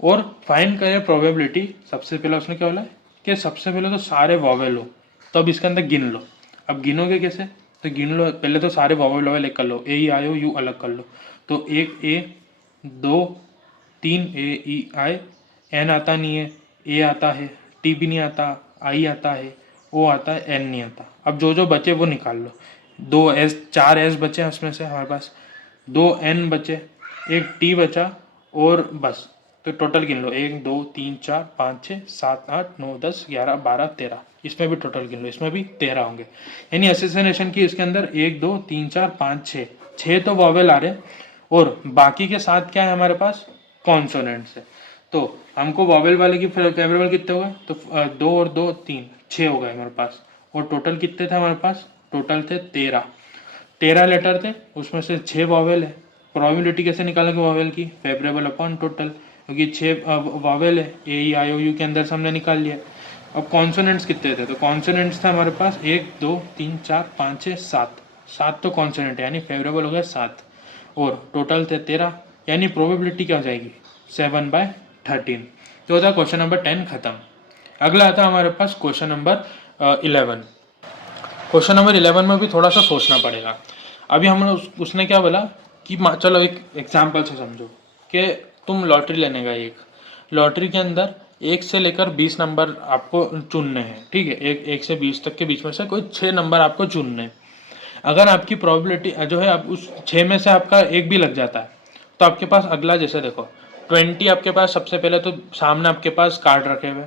और फाइंड करें प्रोबेबिलिटी। सबसे पहले उसने क्या बोला है कि सबसे पहले तो सारे वॉवेल हो, तो अब इसके अंदर गिन लो। अब गिनोगे कैसे? तो गिन लो पहले तो सारे वॉवेल वॉवेल एक कर लो, ए ई आई ओ यू अलग कर लो। तो एक ए, 2, 3 ए ई आई, एन आता नहीं है, ए आता है, टी भी नहीं आता, आई आता है, ओ आता है, एन नहीं आता। अब जो जो बचे वो निकाल लो। 2 एस, 4 एस बचे उसमें से हमारे पास, 2 एन बचे, एक टी बचा, और बस। तो टोटल गिन लो, 1 2 3 4 5 6 7 8 9 10 11 12 13, इसमें भी टोटल गिन लो, इसमें भी 13 होंगे। यानी असेसिनेशन की इसके अंदर 1 2 3 4 5 6, 6 तो वॉवेल आ रहे हैं और बाकी के साथ क्या है हमारे पास, कॉन्सोनेंट्स है। तो हमको वॉवेल वाले की फेवरेबल कितने हो गए? तो 2 और 2 3, 6 हो गए हमारे पास। और टोटल कितने थे हमारे पास? टोटल थे 13। 13 लेटर थे, उसमें से 6 वॉवेल है। प्रोबेबिलिटी कैसे निकालेंगे वॉवेल की? फेवरेबल अपॉन टोटल, क्योंकि 6 वॉवेल है, ए ई आई ओ यू के अंदर से हमने निकाल लिया। अब कॉन्सोनेंट्स कितने थे? तो कॉन्सोनेंट्स थे हमारे पास 1 2 3 4 5 6 7, 7 तो कॉन्सोनेंट है, यानी फेवरेबल हो गया 7, और टोटल थे 13, यानी प्रोबेबिलिटी क्या हो जाएगी? 7/13। तो होता क्वेश्चन नंबर 10 खत्म। अगला आता हमारे पास क्वेश्चन नंबर 11। क्वेश्चन नंबर 11 में भी थोड़ा सा सोचना पड़ेगा। अभी हमने उसने क्या बोला कि चलो एक एग्जाम्पल से समझो कि तुम लॉटरी लेने गए, एक लॉटरी के अंदर 1 से लेकर 20 नंबर आपको चुनने हैं, ठीक है? 1 से 20 तक के बीच में से कोई 6 नंबर आपको चुनने हैं। अगर आपकी प्रोबेबिलिटी जो है, आप उस 6 में से आपका एक भी लग जाता है, तो आपके पास अगला, जैसे देखो 20 आपके पास, सबसे पहले तो सामने आपके पास कार्ड रखे हुए,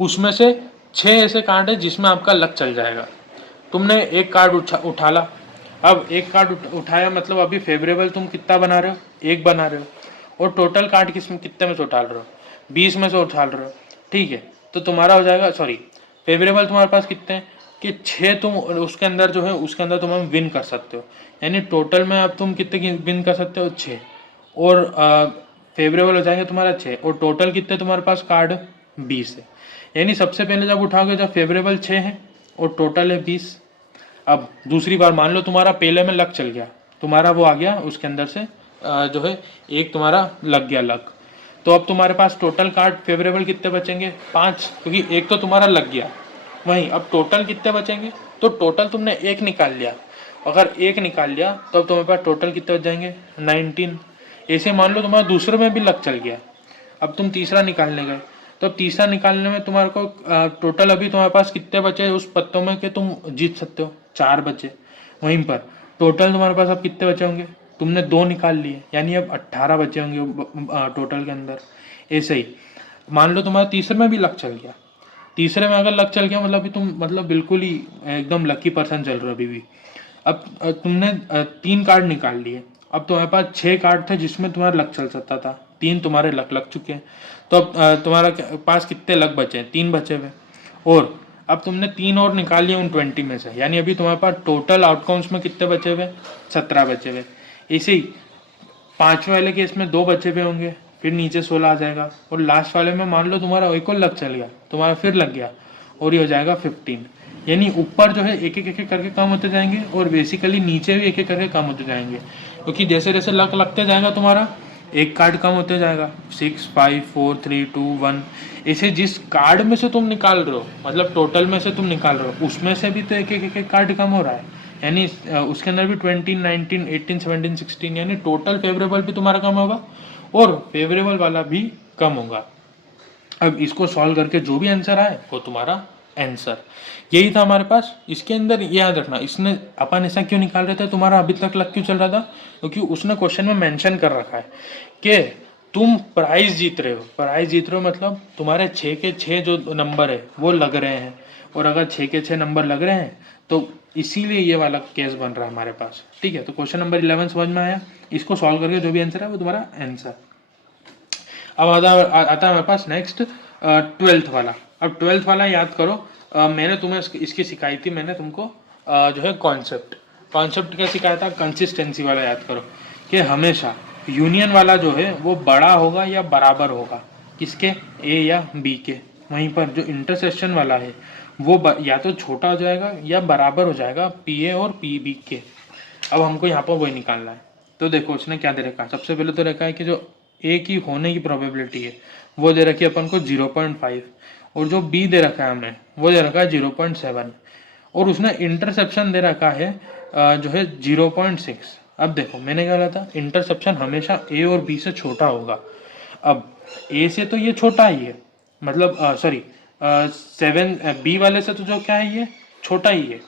उसमें से 6 ऐसे कार्ड है जिसमें आपका लक चल जाएगा। तुमने एक कार्ड उठा ला। अब एक कार्ड उठाया मतलब अभी फेवरेबल तुम कितना बना रहे हो? एक बना रहे हो। और टोटल कार्ड कितने में से उठा रहे हो? 20 में से उठा रहे हो, ठीक है? तो तुम्हारा हो जाएगा, सॉरी, फेवरेबल तुम्हारे पास कितने हैं कि 6, तुम उसके अंदर जो है उसके अंदर तुम विन कर सकते हो, यानी टोटल में अब तुम कितने विन कर सकते हो? 6, और फेवरेबल हो जाएंगे तुम्हारा 6, और टोटल कितने तुम्हारे पास कार्ड? 20 है। यानी सबसे पहले जब उठाओगे, जब फेवरेबल 6 है और टोटल है 20। अब दूसरी बार मान लो तुम्हारा पहले में लक चल गया, तुम्हारा वो आ गया उसके अंदर से जो है एक तुम्हारा लग गया लक, तो अब तुम्हारे पास टोटल कार्ड फेवरेबल कितने बचेंगे? 5, क्योंकि एक तो तुम्हारा लग गया। वहीं अब टोटल कितने बचेंगे? तो टोटल तुमने एक निकाल लिया, अगर एक निकाल लिया तो अब तुम्हारे पास टोटल कितने बच जाएंगे? 19। ऐसे मान लो तुम्हारा दूसरे में भी लक चल गया, अब तुम तीसरा निकालने गए, तो अब तीसरा निकालने में तुम्हारे को टोटल अभी तुम्हारे पास कितने बचे उस पत्तों में कि तुम जीत सकते हो? 4 बचे। वहीं पर टोटल तुम्हारे पास अब कितने बचे होंगे? तुमने 2 निकाल लिए, यानी अब 18 बचे होंगे टोटल के अंदर। ऐसे ही मान लो तुम्हारा तीसरे में भी लक चल गया, तीसरे में अगर लक चल गया मतलब अभी तुम मतलब बिल्कुल ही एकदम लकी पर्सन चल रहे हो अभी भी। अब तुमने 3 कार्ड निकाल लिए, अब तुम्हारे पास 6 कार्ड थे जिसमें तुम्हारा लक चल सकता था, 3 तुम्हारे लक लग चुके हैं। तो अब तुम्हारा पास कितने लक बचे हैं? 3 बचे हुए। और अब तुमने 3 और निकाल लिए उन 20 में से, यानी अभी तुम्हारे पास टोटल आउटकम्स में कितने बचे हुए? 17 बचे हुए। इसी 5वें वाले केस में 2 बचे हुए होंगे, फिर नीचे 16 आ जाएगा, और लास्ट वाले में मान लो तुम्हारा एक और लक चल गया, तुम्हारा फिर लग गया, और ये हो जाएगा 15। यानी ऊपर जो है एक एक करके कम होते जाएंगे, और बेसिकली नीचे भी एक एक करके कम होते जाएंगे, क्योंकि जैसे जैसे लक लगते जाएगा तुम्हारा एक कार्ड कम होते जाएगा। 6 5 4 3 2 1, ऐसे जिस कार्ड में से तुम निकाल रहे हो, मतलब टोटल में से तुम निकाल रहे हो, उसमें से भी तो एक कार्ड कम हो रहा है, यानी उसके अंदर भी 20 19 18 17 16, यानी टोटल फेवरेबल भी तुम्हारा कम होगा और फेवरेबल वाला भी कम होगा। अब इसको सॉल्व करके जो भी आंसर आए वो तुम्हारा आंसर। यही था हमारे पास। इसके अंदर याद रखना, इसने अपन ऐसा क्यों निकाल रहे थे, तुम्हारा अभी तक लग क्यों चल रहा था, क्योंकि उसने क्वेश्चन में मेंशन कर रखा है कि तुम प्राइज जीत रहे हो। प्राइज जीत रहे हो मतलब तुम्हारे 6 के 6 जो नंबर है वो लग रहे हैं, और अगर 6 के 6 नंबर लग रहे हैं तो इसीलिए ये वाला केस बन रहा है हमारे पास। ठीक है, तो क्वेश्चन नंबर 11 समझ में आया। इसको सॉल्व करके जो भी आंसर है वो तुम्हारा आंसर। अब आता है हमारे पास नेक्स्ट 12th वाला। अब 12th वाला याद करो, मैंने तुम्हें इसकी सिखाई थी, मैंने तुमको जो है कॉन्सेप्ट क्या सिखाया था, कंसिस्टेंसी वाला याद करो कि हमेशा यूनियन वाला जो है वो बड़ा होगा या बराबर होगा किसके, ए या बी के। वहीं पर जो इंटरसेक्शन वाला है वो या तो छोटा हो जाएगा या बराबर हो जाएगा पी ए और पी बी के। अब हमको यहाँ पर वही निकालना है। तो देखो उसने क्या दे रखा है, सबसे पहले तो रखा है कि जो ए की होने की प्रोबेबिलिटी है वो दे रखी है अपन को 0.5, और जो बी दे रखा है हमें वो दे रखा है 0.7, और उसने इंटरसेप्शन दे रखा है जो है 0.6। अब देखो मैंने क्या बोला था, इंटरसेप्शन हमेशा ए और बी से छोटा होगा। अब ए से तो ये छोटा ही है, मतलब सॉरी 7 बी वाले से तो जो क्या है ये छोटा ही है,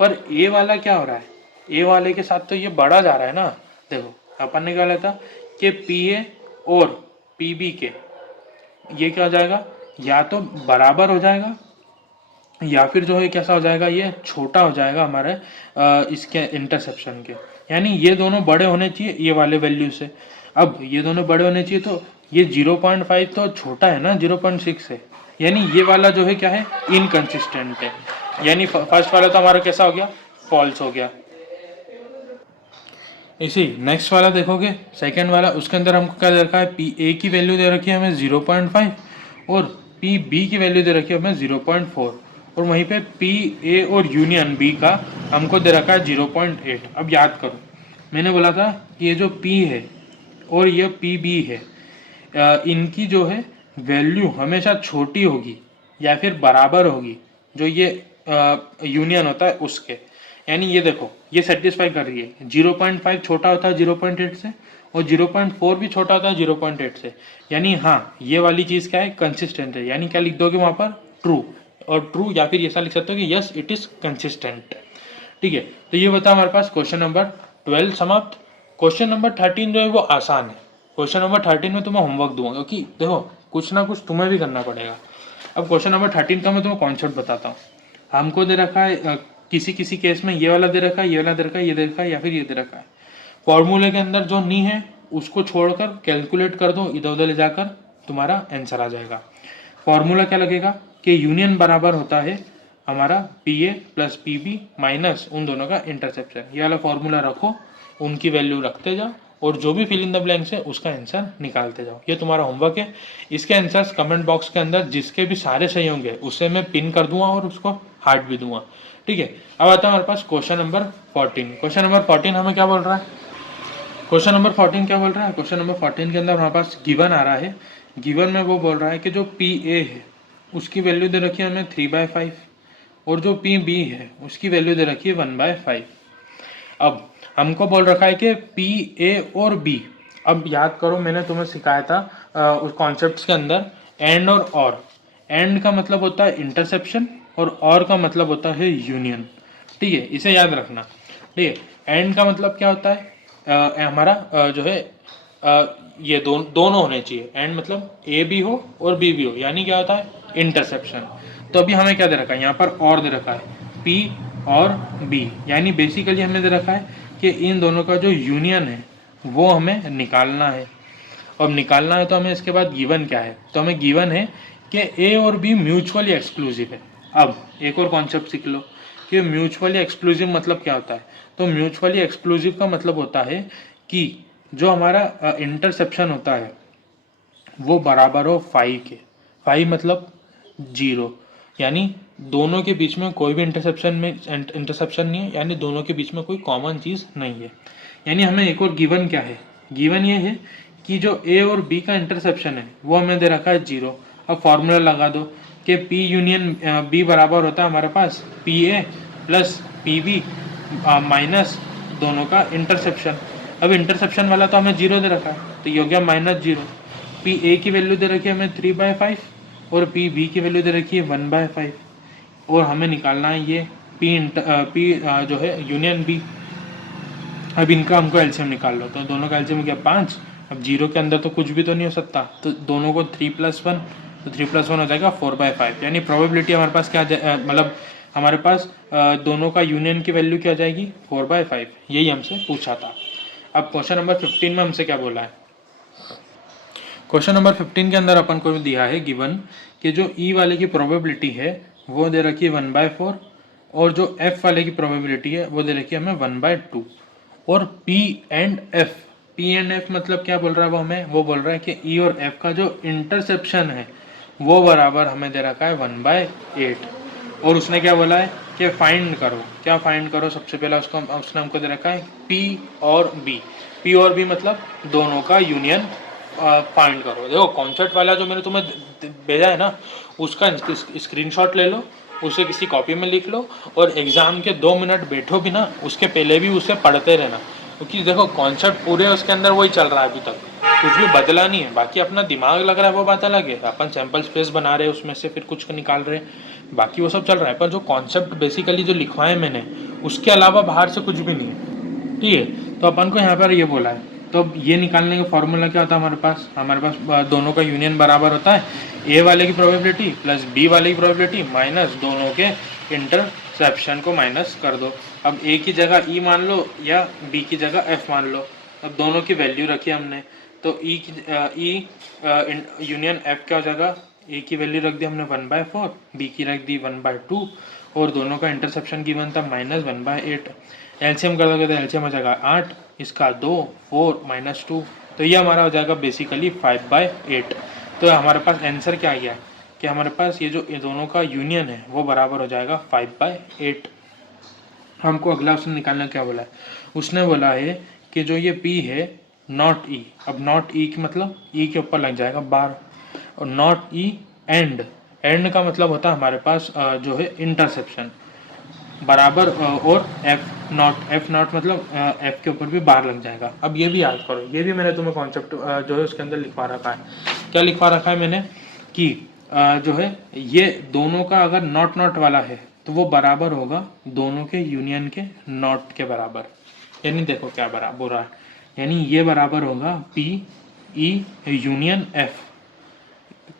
पर ए वाला क्या हो रहा है, ए वाले के साथ तो ये बढ़ा जा रहा है ना। देखो अपन ने क्या बोला था कि पी ए और पी बी के ये क्या हो जाएगा, या तो बराबर हो जाएगा या फिर जो है कैसा हो जाएगा, ये छोटा हो जाएगा हमारे इसके इंटरसेप्शन के। यानी ये दोनों बड़े होने चाहिए ये वाले वैल्यू से। अब ये दोनों बड़े होने चाहिए तो ये 0.5 तो छोटा है ना 0.6 से, यानी ये वाला जो है क्या है, इनकंसिस्टेंट है। यानी फर्स्ट वाला तो हमारा कैसा हो गया, फॉल्स हो गया। इसी नेक्स्ट वाला देखोगे सेकंड वाला, उसके अंदर हमको क्या दे रखा है, पी ए की वैल्यू दे रखी है हमें 0.5 और पी बी की वैल्यू दे रखी है हमें 0.4, और वहीं पे पी ए और यूनियन बी का हमको दे रखा है 0.8। अब याद करो मैंने बोला था कि ये जो पी है और ये पी बी है इनकी जो है वैल्यू हमेशा छोटी होगी या फिर बराबर होगी जो ये यूनियन होता है उसके। यानी ये देखो ये सेटिस्फाई कर रही है, 0.5 छोटा होता है 0.8 से और 0.4 भी छोटा होता है 0.8 से। यानी हाँ ये वाली चीज़ क्या है, कंसिस्टेंट है। यानी क्या लिख दोगे वहाँ पर, ट्रू, और ट्रू या फिर ऐसा लिख सकते हो कि यस इट इज़ कंसिस्टेंट। ठीक है, तो ये बता हमारे पास क्वेश्चन नंबर 12 समाप्त। क्वेश्चन नंबर 13 जो है वो आसान है। क्वेश्चन नंबर 13 में तुम्हें होमवर्क दूंगा, क्योंकि देखो कुछ ना कुछ तुम्हें भी करना पड़ेगा। अब क्वेश्चन नंबर 13 का मैं तुम्हें कॉन्सेप्ट बताता हूँ। हमको दे रखा है किसी किसी केस में ये वाला दे रखा है, ये वाला दे रखा है, ये दे रखा है या फिर ये दे रखा है। फॉर्मूले के अंदर जो नहीं है उसको छोड़कर कैलकुलेट कर दो, इधर उधर ले जाकर तुम्हारा आंसर आ जाएगा। फॉर्मूला क्या लगेगा कि यूनियन बराबर होता है हमारा P A plus P B minus उन दोनों का इंटरसेप्शन। ये वाला फॉर्मूला रखो, उनकी वैल्यू रखते जाओ और जो भी फिल इन द ब्लैंक्स है उसका आंसर निकालते जाओ। ये तुम्हारा होमवर्क है। इसके आंसर्स कमेंट बॉक्स के अंदर जिसके भी सारे सही होंगे उससे मैं पिन कर दूंगा और उसको हार्ट भी दूंगा। ठीक है, अब आता है हमारे पास क्वेश्चन नंबर 14। क्वेश्चन नंबर 14 हमें क्या बोल रहा है, क्वेश्चन नंबर 14 क्या बोल रहा है, क्वेश्चन नंबर 14 के अंदर हमारे पास गिवन आ रहा है। गिवन में वो बोल रहा है कि जो पी ए है उसकी वैल्यू दे रखी है हमें 3/5 और जो पी बी है उसकी वैल्यू दे रखी है 1/5। अब हमको बोल रखा है कि पी ए और बी, अब याद करो मैंने तुम्हें सिखाया था उस कॉन्सेप्ट्स के अंदर एंड और एंड का मतलब होता है इंटरसेप्शन और का मतलब होता है यूनियन। ठीक है, इसे याद रखना। ठीक है, एंड का मतलब क्या होता है, हमारा जो है ये दोनों होने चाहिए। एंड मतलब ए भी हो और बी भी हो, यानी क्या होता है इंटरसेप्शन। तो अभी हमें क्या दे रखा है, यहाँ पर और दे रखा है पी और बी, यानी बेसिकली हमें दे रखा है कि इन दोनों का जो यूनियन है वो हमें निकालना है। अब निकालना है तो हमें इसके बाद गिवन क्या है, तो हमें गिवन है कि ए और बी म्यूचुअली एक्सक्लूसिव है। अब एक और कॉन्सेप्ट सीख लो कि म्यूचुअली एक्सक्लूसिव मतलब क्या होता है। तो म्यूचुअली एक्सक्लूसिव का मतलब होता है कि जो हमारा इंटरसेप्शन होता है वो बराबर हो 5 के। 5 मतलब 0, यानी दोनों के बीच में कोई भी इंटरसेप्शन नहीं है, यानी दोनों के बीच में कोई कॉमन चीज़ नहीं है। यानी हमें एक और गिवन क्या है, गिवन ये है कि जो ए और बी का इंटरसेप्शन है वो हमें दे रखा है 0। अब फॉर्मूला लगा दो कि पी यूनियन बी बराबर होता है हमारे पास P A plus P B minus दोनों का इंटरसेप्शन। अब इंटरसेप्शन वाला तो हमें 0 दे रखा है तो ये हो गया -0। पी ए की वैल्यू दे रखी है हमें 3/5 और पी बी की वैल्यू दे रखी है 1/5 और हमें निकालना है ये पी जो है यूनियन बी। अब इनका हमको एलसीएम निकाल लो, तो दोनों का एलसीएम क्या 5। अब जीरो के अंदर तो कुछ भी तो नहीं हो सकता, तो दोनों को 3+1, तो 3+1 हो जाएगा 4/5। यानी प्रोबेबिलिटी हमारे पास क्या मतलब हमारे पास दोनों का यूनियन की वैल्यू क्या आ जाएगी 4/5। यही हमसे पूछा था। अब क्वेश्चन नंबर 15 में हमसे क्या बोला है, क्वेश्चन नंबर 15 के अंदर अपन को दिया है गिवन कि जो ई वाले की प्रोबेबिलिटी है वो दे रखी है 1/4 और जो एफ वाले की प्रोबेबिलिटी है वो दे रखी है हमें 1/2 और पी एंड एफ मतलब क्या बोल रहा है वो हमें, वो बोल रहा है कि ई और एफ का जो इंटरसेप्शन है वो बराबर हमें दे रखा है 1/8 और उसने क्या बोला है कि फाइंड करो। क्या फाइंड करो, सबसे पहला उसने हमको दे रखा है पी और बी मतलब दोनों का यूनियन फाइंड करो। देखो कॉन्सेप्ट वाला जो मैंने तुम्हें भेजा है ना उसका स्क्रीनशॉट ले लो, उसे किसी कॉपी में लिख लो और एग्जाम के 2 मिनट बैठो भी ना उसके पहले भी उसे पढ़ते रहना, क्योंकि देखो कॉन्सेप्ट पूरे उसके अंदर वही चल रहा है अभी तक, कुछ भी बदला नहीं है। बाकी अपना दिमाग लग रहा है वो बात अलग है, अपन सैम्पल स्पेस बना रहे हैं उसमें से फिर कुछ निकाल रहे हैं, बाकी वो सब चल रहा है। पर जो कॉन्सेप्ट बेसिकली जो लिखवाए मैंने उसके अलावा बाहर से कुछ भी नहीं है, ठीक है। तो अपन को यहाँ पर ये बोला है, तो अब ये निकालने का फॉर्मूला क्या होता है हमारे पास दोनों का यूनियन बराबर होता है ए वाले की प्रोबेबिलिटी प्लस बी वाले की प्रोबेबिलिटी माइनस दोनों के इंटरसेप्शन को माइनस कर दो। अब ए की जगह ई मान लो या बी की जगह एफ मान लो। अब दोनों की वैल्यू रखी हमने, तो ई यूनियन एफ क्या हो जाएगा, ए की वैल्यू रख दी हमने 1/4, बी की रख दी 1/2 और दोनों का इंटरसेप्शन गिवन था -1/8। एलसीएम कर दोगे तो एलसीएम हो जाएगा 8, इसका 2 4 -2, तो ये हमारा हो जाएगा बेसिकली 5/8। तो हमारे पास आंसर क्या आ गया कि हमारे पास ये जो दोनों का यूनियन है वो बराबर हो जाएगा 5/8। हमको अगला ऑप्शन निकालना क्या बोला है, उसने बोला है कि जो ये P है नॉट ई। अब नॉट ई की मतलब ई के ऊपर लग जाएगा बार और नॉट ई एंड का मतलब होता है हमारे पास जो है इंटरसेप्शन बराबर और एफ नॉट मतलब एफ के ऊपर भी बार लग जाएगा। अब ये भी याद करो, ये भी मैंने तुम्हें कॉन्सेप्ट जो है उसके अंदर लिखवा रखा है। क्या लिखवा रखा है मैंने कि जो है ये दोनों का अगर नॉट वाला है तो वो बराबर होगा दोनों के यूनियन के नॉट के बराबर। यानी देखो क्या बराबर हो रहा है, यानी ये बराबर होगा पी ई यूनियन एफ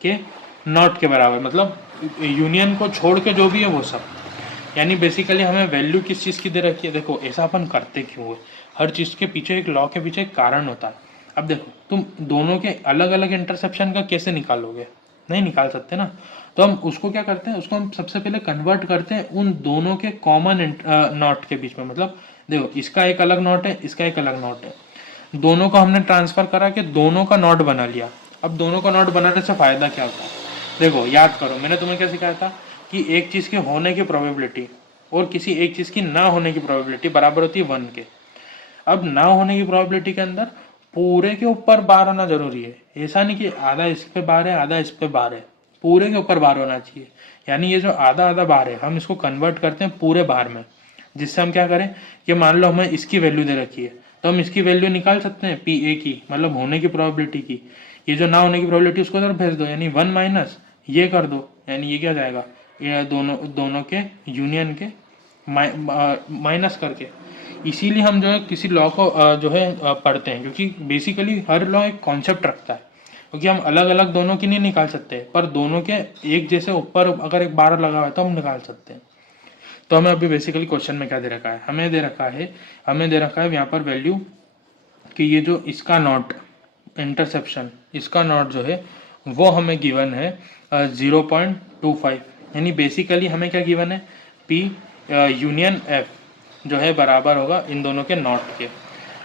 के नॉट के बराबर, मतलब यूनियन को छोड़ के जो भी है वो सब। यानी बेसिकली हमें वैल्यू किस चीज़ की दे रखी है, देखो ऐसा अपन करते क्यों है, हर चीज़ के पीछे एक लॉ के पीछे एक कारण होता है। अब देखो तुम दोनों के अलग अलग इंटरसेप्शन का कैसे निकालोगे, नहीं निकाल सकते ना। तो हम उसको क्या करते हैं, उसको हम सबसे पहले कन्वर्ट करते हैं उन दोनों के कॉमन नॉट के बीच में। मतलब देखो इसका एक अलग नॉट है, इसका एक अलग नॉट है, दोनों को हमने ट्रांसफर करा के दोनों का नॉट बना लिया। अब दोनों का नॉट बनाने से फायदा क्या होता है, देखो याद करो मैंने तुम्हें क्या सिखाया था कि एक चीज़ के होने की प्रोबेबिलिटी और किसी एक चीज़ की ना होने की प्रोबेबिलिटी बराबर होती है 1 के। अब ना होने की प्रोबेबिलिटी के अंदर पूरे के ऊपर बार आना जरूरी है, ऐसा नहीं कि आधा इस पे बार है आधा इस पे बार है, पूरे के ऊपर बार होना चाहिए। यानी ये जो आधा आधा बार है हम इसको कन्वर्ट करते हैं पूरे बार में, जिससे हम क्या करें कि मान लो हमें इसकी वैल्यू दे रखी है तो हम इसकी वैल्यू निकाल सकते हैं पी ए की, मतलब होने की प्रोबेबिलिटी की। ये जो ना होने की प्रोबेबिलिटी उसको तरफ भेज दो, यानी 1 माइनस ये कर दो, यानी ये क्या जाएगा, ये दोनों के यूनियन के माइनस करके। इसीलिए हम जो है किसी लॉ को जो है पढ़ते हैं, क्योंकि बेसिकली हर लॉ एक कॉन्सेप्ट रखता है, क्योंकि हम अलग अलग दोनों की नहीं निकाल सकते पर दोनों के एक जैसे ऊपर अगर एक बार लगा हुआ है तो हम निकाल सकते हैं। तो हमें अभी बेसिकली क्वेश्चन में क्या दे रखा है, हमें दे रखा है यहाँ पर वैल्यू कि ये जो इसका नॉट इंटरसेप्शन इसका नॉट जो है वो हमें गिवन है 0.25। यानी बेसिकली हमें क्या गिवन है, पी यूनियन एफ जो है बराबर होगा इन दोनों के नॉट के।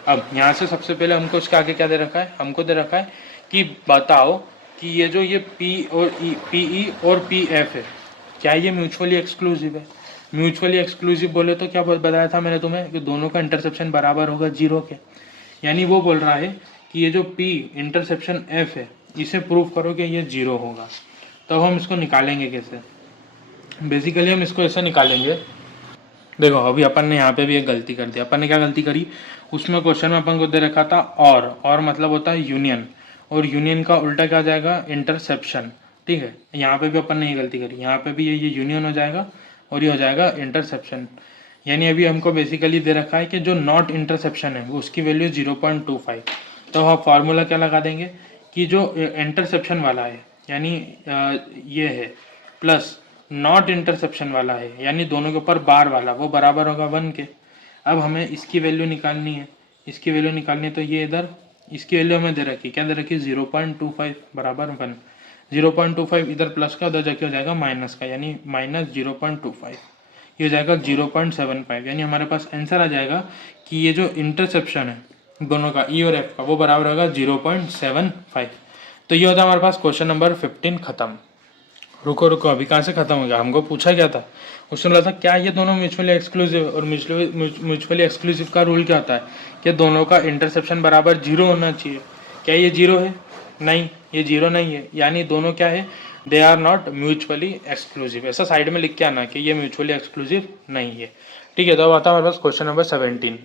अब यहाँ से सबसे पहले हमको इसके आगे क्या दे रखा है, हमको दे रखा है कि बताओ कि ये जो ये पी और पी एफ है क्या ये म्यूचुअली एक्सक्लूसिव है। म्यूचुअली एक्सक्लूसिव बोले तो क्या बताया था मैंने तुम्हें कि दोनों का इंटरसेप्शन बराबर होगा 0 के। यानी वो बोल रहा है कि ये जो P इंटरसेप्शन F है इसे प्रूव करो कि ये 0 होगा। तो हम इसको निकालेंगे कैसे, बेसिकली हम इसको ऐसे निकालेंगे। देखो अभी अपन ने यहाँ पे भी एक गलती कर दी, अपन ने क्या गलती करी, उसमें क्वेश्चन में अपन को दे रखा था और मतलब होता है यूनियन, और यूनियन का उल्टा क्या आ जाएगा इंटरसेप्शन। ठीक है, यहाँ पे भी अपन ने ये गलती करी, यहाँ पे भी ये यूनियन हो जाएगा और ये हो जाएगा इंटरसेप्शन। यानी अभी हमको बेसिकली दे रखा है कि जो नॉट इंटरसेप्शन है वो उसकी वैल्यू 0.25। तो हम फार्मूला क्या लगा देंगे कि जो इंटरसेप्शन वाला है यानी ये है प्लस नॉट इंटरसेप्शन वाला है यानी दोनों के ऊपर बार वाला वो बराबर होगा 1 के। अब हमें इसकी वैल्यू निकालनी है, इसकी वैल्यू निकालनी है तो ये इधर इसकी वैल्यू हमें दे रखी, क्या दे रखी 0.25 बराबर 1। 0.25 इधर प्लस का उधर जाके हो जाएगा माइनस का यानी -0.25, ये हो जाएगा 0.75। यानी हमारे पास आंसर आ जाएगा कि ये जो इंटरसेप्शन है दोनों का ई और एफ का वो बराबर होगा 0.75। तो ये होता है हमारे पास क्वेश्चन नंबर 15 खत्म। रुको अभी कहाँ से खत्म हो गया, हमको पूछा क्या था, उसने बोला था क्या ये दोनों म्यूचुअली एक्सक्लूसिव, और म्यूचुअली एक्सक्लूसिव का रूल क्या होता है कि दोनों का इंटरसेप्शन बराबर 0 होना चाहिए। क्या ये 0 है? नहीं, ये 0 नहीं है, यानी दोनों क्या है, they are not mutually exclusive. ऐसा साइड में लिख के आना कि ये म्यूचुअली एक्सक्लूसिव नहीं है। ठीक है, तो अब आता है हमारे पास क्वेश्चन नंबर 17।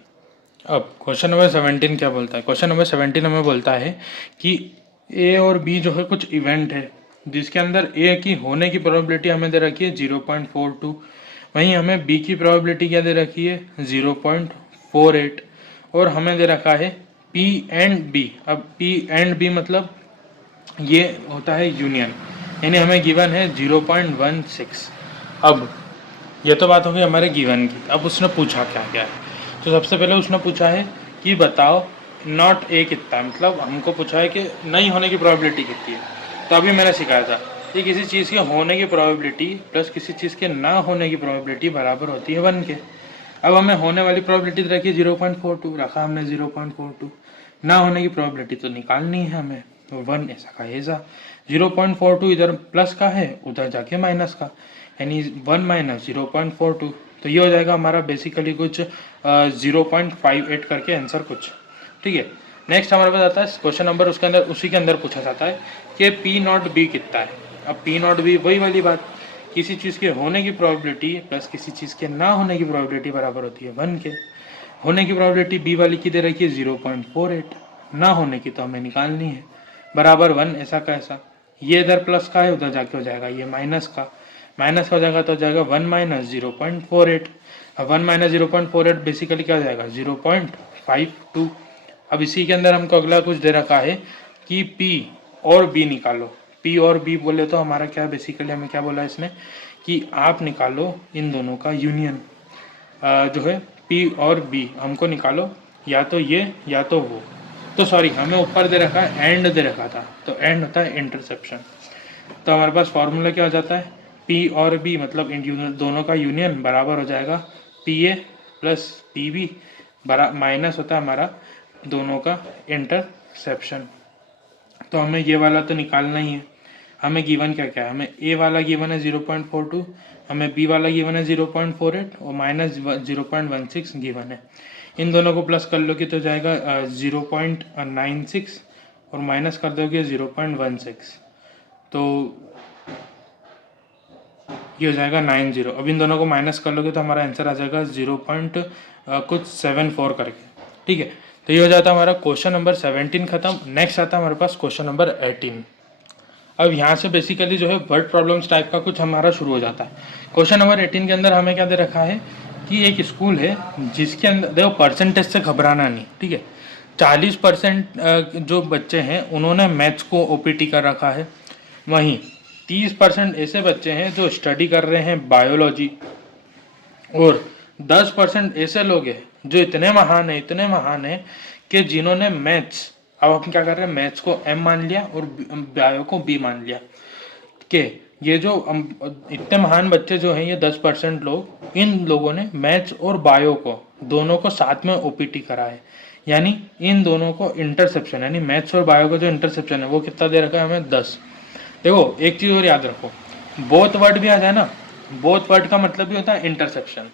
अब क्वेश्चन नंबर 17 क्या बोलता है, क्वेश्चन नंबर 17 हमें बोलता है कि ए और बी जो है कुछ इवेंट है जिसके अंदर ए की होने की प्रोबेबिलिटी हमें दे रखी है 0.42, वहीं हमें बी की प्रोबेबिलिटी क्या दे रखी है 0.48, और हमें दे रखा है पी एंड बी। अब पी एंड बी मतलब ये होता है यूनियन, यानी हमें गिवन है 0.16। अब ये तो बात हो गई हमारे गिवन की। अब उसने पूछा क्या क्या है, तो सबसे पहले उसने पूछा है कि बताओ नॉट ए कितना है, मतलब हमको पूछा है कि नहीं होने की प्रोबेबिलिटी कितनी है। तो अभी मैंने सिखाया था कि किसी चीज़ के होने की प्रोबेबिलिटी प्लस किसी चीज़ के ना होने की प्रोबेबिलिटी बराबर होती है 1 के। अब हमें होने वाली प्रोबेबिलिटी रखी 0.42, रखा हमने 0.42, ना होने की प्रोबेबिलिटी तो निकालनी है हमें, तो 1 ऐसा का ऐसा। 0.42 इधर प्लस का है उधर जाके माइनस का, यानी 1 माइनस 0.42, तो ये हो जाएगा हमारा बेसिकली कुछ 0.58 करके आंसर कुछ। ठीक है, नेक्स्ट हमारे पास आता है क्वेश्चन नंबर, उसके अंदर उसी के अंदर पूछा जाता है कि पी नॉट बी कितना है। अब पी नॉट बी वही वाली बात, किसी चीज़ के होने की प्रोबेबिलिटी प्लस किसी चीज़ के ना होने की प्रोबेबिलिटी बराबर होती है 1 के। होने की प्रोबेबिलिटी बी वाली की दे रखी है 0.48, ना होने की तो हमें निकालनी है बराबर 1 ऐसा का ऐसा। ये इधर प्लस का है उधर जाके हो जाएगा ये माइनस का, माइनस का हो जाएगा तो हो जाएगा 1 माइनस 0.48। अब 1 माइनस 0.48 बेसिकली क्या हो जाएगा 0.52। अब इसी के अंदर हमको अगला कुछ दे रखा है कि P और B निकालो। P और B बोले तो हमारा क्या बेसिकली हमें क्या बोला इसने कि आप निकालो इन दोनों का यूनियन, जो है P और B हमको निकालो, या तो ये या तो वो। तो सॉरी हमें ऊपर दे रखा है एंड दे रखा था, तो एंड होता है इंटरसेप्शन। तो हमारे पास फॉर्मूला क्या हो जाता है, P और B मतलब दोनों का यूनियन बराबर हो जाएगा PA प्लस PB बरा माइनस होता है हमारा दोनों का इंटरसेप्शन। तो हमें ये वाला तो निकालना ही है। हमें गिवन क्या क्या है, हमें ए वाला गिवन है 0.42, हमें बी वाला गिवन है 0.48 और माइनस 0.16 गिवन है। इन दोनों को प्लस कर लोगे तो जाएगा 0.96 और माइनस कर दोगे 0.16, तो ये हो जाएगा 90। अब इन दोनों को माइनस कर लोगे तो हमारा आंसर आ जाएगा 0.74 करके। ठीक है, तो ये हो जाता है हमारा क्वेश्चन नंबर 17 खत्म। नेक्स्ट आता है हमारे पास क्वेश्चन नंबर 18। अब यहाँ से बेसिकली जो है वर्ड प्रॉब्लम्स टाइप का कुछ हमारा शुरू हो जाता है। क्वेश्चन नंबर 18 के अंदर हमें क्या दे रखा है कि एक स्कूल है जिसके अंदर देखो परसेंटेज से घबराना नहीं, ठीक है। 40% जो बच्चे हैं उन्होंने मैथ्स को ओपीटी कर रखा है, वहीं 30% ऐसे बच्चे हैं जो स्टडी कर रहे हैं बायोलॉजी, और 10% ऐसे लोग हैं जो इतने महान हैं कि जिन्होंने मैथ्स, अब हम क्या कर रहे हैं मैथ्स को M मान लिया और बायो को B मान लिया, कि ये जो इतने महान बच्चे जो हैं ये 10% लोग, इन लोगों ने मैथ्स और बायो को दोनों को साथ में ओपीटी करा है, यानी इन दोनों को इंटरसेप्शन, यानी मैथ्स और बायो का जो इंटरसेप्शन है वो कितना दे रखा है हमें 10। देखो एक चीज़ और याद रखो, बोथ वर्ड भी आ जाए ना, बोथ वर्ड का मतलब भी होता है इंटरसेप्शन।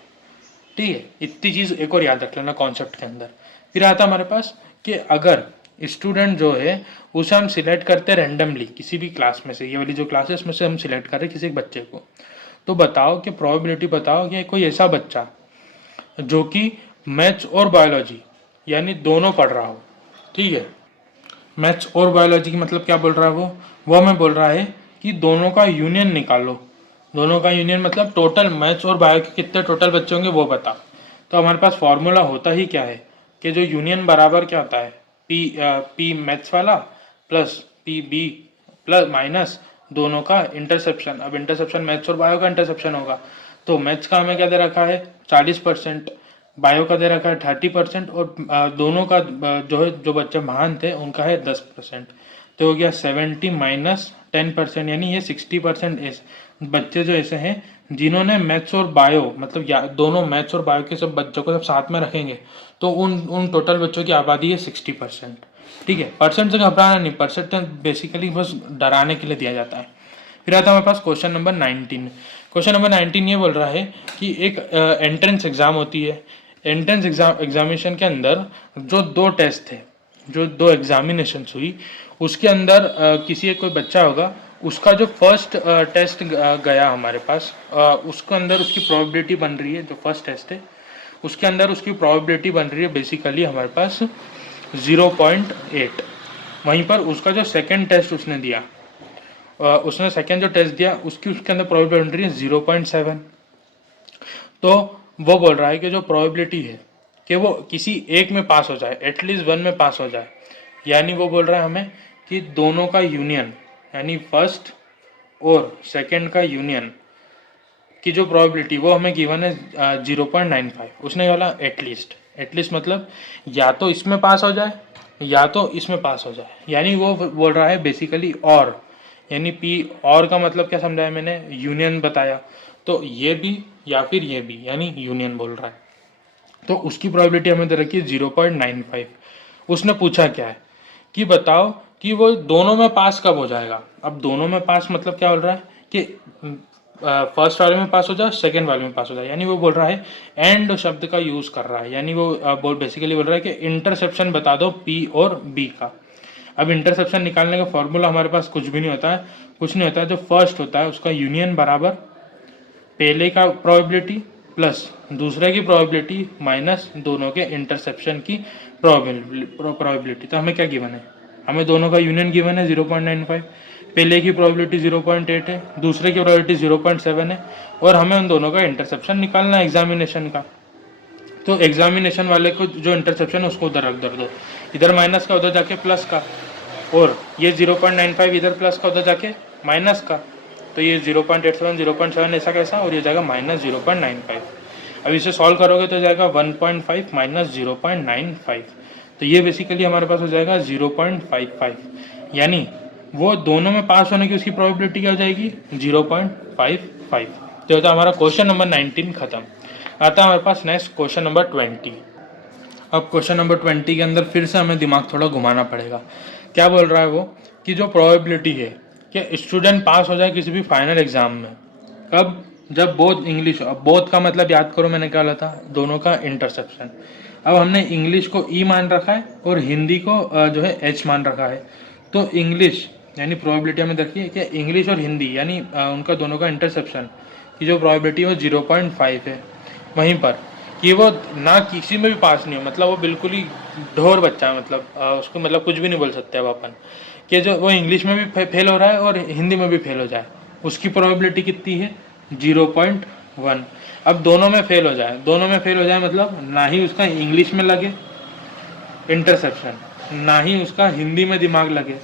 ठीक है, इतनी चीज़ एक और याद रख लेना कॉन्सेप्ट के अंदर। फिर आता हमारे पास कि अगर स्टूडेंट जो है उसे हम सिलेक्ट करते हैं रैंडमली किसी भी क्लास में से, ये वाली जो क्लास है इसमें से हम सिलेक्ट कर रहे हैं किसी एक बच्चे को, तो बताओ कि प्रोबेबिलिटी बताओ कि कोई ऐसा बच्चा जो कि मैथ्स और बायोलॉजी यानी दोनों पढ़ रहा हो, ठीक है। मैथ्स और बायोलॉजी की मतलब क्या बोल रहा है वो हमें बोल रहा है कि दोनों का यूनियन निकालो। दोनों का यूनियन मतलब टोटल मैथ्स और बायो के कितने टोटल बच्चे होंगे वो बता। तो हमारे पास फॉर्मूला होता ही क्या है कि जो यूनियन बराबर क्या होता है, पी मैथ्स वाला plus P B plus minus दोनों का इंटरसेप्शन। अब इंटरसेप्शन मैथ्स और बायो का इंटरसेप्शन होगा, तो मैथ्स का हमें क्या दे रखा है 40%, बायो का दे रखा है 30% और दोनों का जो है जो बच्चे महान थे उनका है 10%। तो हो गया 70 माइनस 10%, यानी ये 60% बच्चे जो ऐसे हैं जिन्होंने मैथ्स और बायो मतलब दोनों मैथ्स और बायो के सब बच्चों को जब साथ में रखेंगे तो उन टोटल बच्चों की आबादी है 60%। ठीक है, परसेंट से घबराना नहीं, परसेंट बेसिकली बस डराने के लिए दिया जाता है। फिर आता है हमारे पास क्वेश्चन नंबर 19। क्वेश्चन नंबर 19 ये बोल रहा है कि एक एंट्रेंस एग्जाम होती है। एंट्रेंस एग्जामिनेशन के अंदर जो दो टेस्ट थे, जो दो एग्जामिनेशन हुई, उसके अंदर किसी एक कोई बच्चा होगा, उसका जो फर्स्ट टेस्ट गया हमारे पास, उसके अंदर उसकी प्रोबेबिलिटी बन रही है, जो फर्स्ट टेस्ट है उसके अंदर उसकी प्रोबेबिलिटी बन रही है बेसिकली हमारे पास 0.8। वहीं पर उसका जो सेकंड टेस्ट उसने दिया, उसने सेकंड जो टेस्ट दिया उसके अंदर प्रोबेबिलिटी बन रही है 0.7। तो वो बोल रहा है कि जो प्रोबेबिलिटी है कि वो किसी एक में पास हो जाए, एटलीस्ट वन में पास हो जाए, यानी वो बोल रहा है हमें कि दोनों का यूनियन यानी फर्स्ट और सेकंड का यूनियन की जो प्रोबेबिलिटी वो हमें गिवन है 0.95। उसने बोला एटलीस्ट, एटलीस्ट मतलब या तो इसमें पास हो जाए या तो इसमें पास हो जाए, यानी वो बोल रहा है बेसिकली और, यानी पी और का मतलब क्या समझाया मैंने, यूनियन बताया। तो ये भी या फिर ये भी, यानी यूनियन बोल रहा है, तो उसकी प्रोबेबिलिटी हमें दे रखी है 0.95। उसने पूछा क्या है कि बताओ कि वो दोनों में पास कब हो जाएगा। अब दोनों में पास मतलब क्या बोल रहा है कि फर्स्ट वाले में पास हो जाए सेकंड वाले में पास हो जाए, यानी वो बोल रहा है एंड शब्द का यूज़ कर रहा है, यानी वो बेसिकली बोल रहा है कि इंटरसेप्शन बता दो पी और बी का। अब इंटरसेप्शन निकालने का फॉर्मूला हमारे पास कुछ भी नहीं होता है, कुछ नहीं होता है, जो फर्स्ट होता है उसका यूनियन बराबर पहले का प्रोबेबिलिटी प्लस दूसरे की प्रोबेबिलिटी माइनस दोनों के इंटरसेप्शन की प्रोबेबिलिटी। तो हमें क्या गिवन है, हमें दोनों का यूनियन गिवन है 0.95, पहले की प्रोबेबिलिटी 0.8 है, दूसरे की प्रोबेबिलिटी 0.7 है, और हमें उन दोनों का इंटरसेप्शन निकालना है एग्जामिनेशन का। तो एग्जामिनेशन वाले को जो इंटरसेप्शन है उसको उधर रख दो, इधर माइनस का उधर जाके प्लस का, और ये 0.95 इधर प्लस का उधर जाके माइनस का, तो ये 0.87 0.7 ऐसा कैसा, और ये जाएगा माइनस 0.95। अब इसे सॉल्व करोगे तो जाएगा 1.5 माइनस 0.95, तो ये बेसिकली हमारे पास हो जाएगा 0.55, यानी वो दोनों में पास होने की उसकी प्रोबेबिलिटी क्या हो जाएगी 0.55। तो होता है हमारा क्वेश्चन नंबर 19 खत्म। आता है हमारे पास नेक्स्ट क्वेश्चन नंबर 20। अब क्वेश्चन नंबर 20 के अंदर फिर से हमें दिमाग थोड़ा घुमाना पड़ेगा। क्या बोल रहा है वो कि जो प्रोबेबिलिटी है कि स्टूडेंट पास हो जाए किसी भी फाइनल एग्जाम में, कब, जब बोथ इंग्लिश, अब बोथ का मतलब याद करो मैंने क्या बोला था, दोनों का इंटरसेप्शन। अब हमने इंग्लिश को ई मान रखा है और हिंदी को जो है एच मान रखा है। तो इंग्लिश यानी प्रोबेबिलिटी हमें देखिए कि इंग्लिश और हिंदी यानी उनका दोनों का इंटरसेप्शन की जो प्रोबेबिलिटी है वो 0.5 है। वहीं पर कि वो ना किसी में भी पास नहीं हो, मतलब वो बिल्कुल ही ढोर बच्चा है, मतलब उसको मतलब कुछ भी नहीं बोल सकते अब अपन, कि जो वो इंग्लिश में भी फेल हो रहा है और हिंदी में भी फेल हो जाए, उसकी प्रोबेबिलिटी कितनी है 0.1। अब दोनों में फेल हो जाए, दोनों में फेल हो जाए मतलब ना ही उसका इंग्लिश में लगे इंटरसेप्शन, ना ही उसका हिंदी में दिमाग लगे,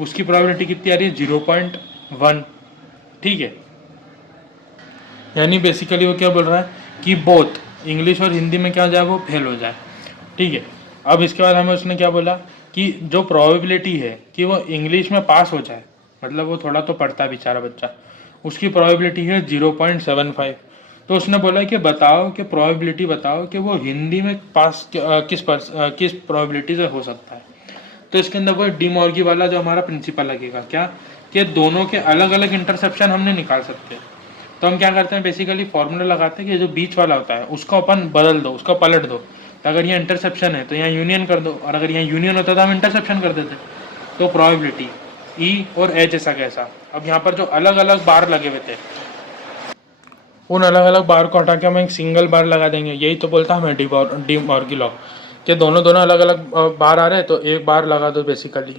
उसकी प्रोबेबिलिटी कितनी आ रही है 0.1। ठीक है, यानी बेसिकली वो क्या बोल रहा है कि बोथ इंग्लिश और हिंदी में क्या हो जाए वो फेल हो जाए। ठीक है, अब इसके बाद हमें उसने क्या बोला कि जो प्रोबेबिलिटी है कि वो इंग्लिश में पास हो जाए, मतलब वो थोड़ा तो पढ़ता है बेचारा बच्चा, उसकी प्रोबेबिलिटी है 0.75। तो उसने बोला कि बताओ कि प्रोबेबिलिटी बताओ कि वो हिंदी में पास किस प्रोबेबिलिटी से हो सकता है। तो इसके अंदर वो डी मॉर्गी वाला जो हमारा प्रिंसिपल लगेगा क्या, कि दोनों के अलग अलग इंटरसेप्शन हमने निकाल सकते हैं। तो हम क्या करते हैं बेसिकली फॉर्मूला लगाते हैं कि जो बीच वाला होता है उसको अपन बदल दो, उसको पलट दो। तो अगर यहाँ इंटरसेप्शन है तो यहाँ यूनियन कर दो, और अगर यहाँ यूनियन होता तो हम इंटरसेप्शन कर देते। तो प्रोबेबिलिटी ई और एच ऐसा कैसा। अब यहाँ पर जो अलग अलग बार लगे हुए थे उन अलग अलग बार को हटा के हम एक सिंगल बार लगा देंगे। यही तो बोलता हमें डी मॉर्गी लॉ, कि दोनों दोनों अलग अलग बार आ रहे हैं तो एक बार लगा दो बेसिकली।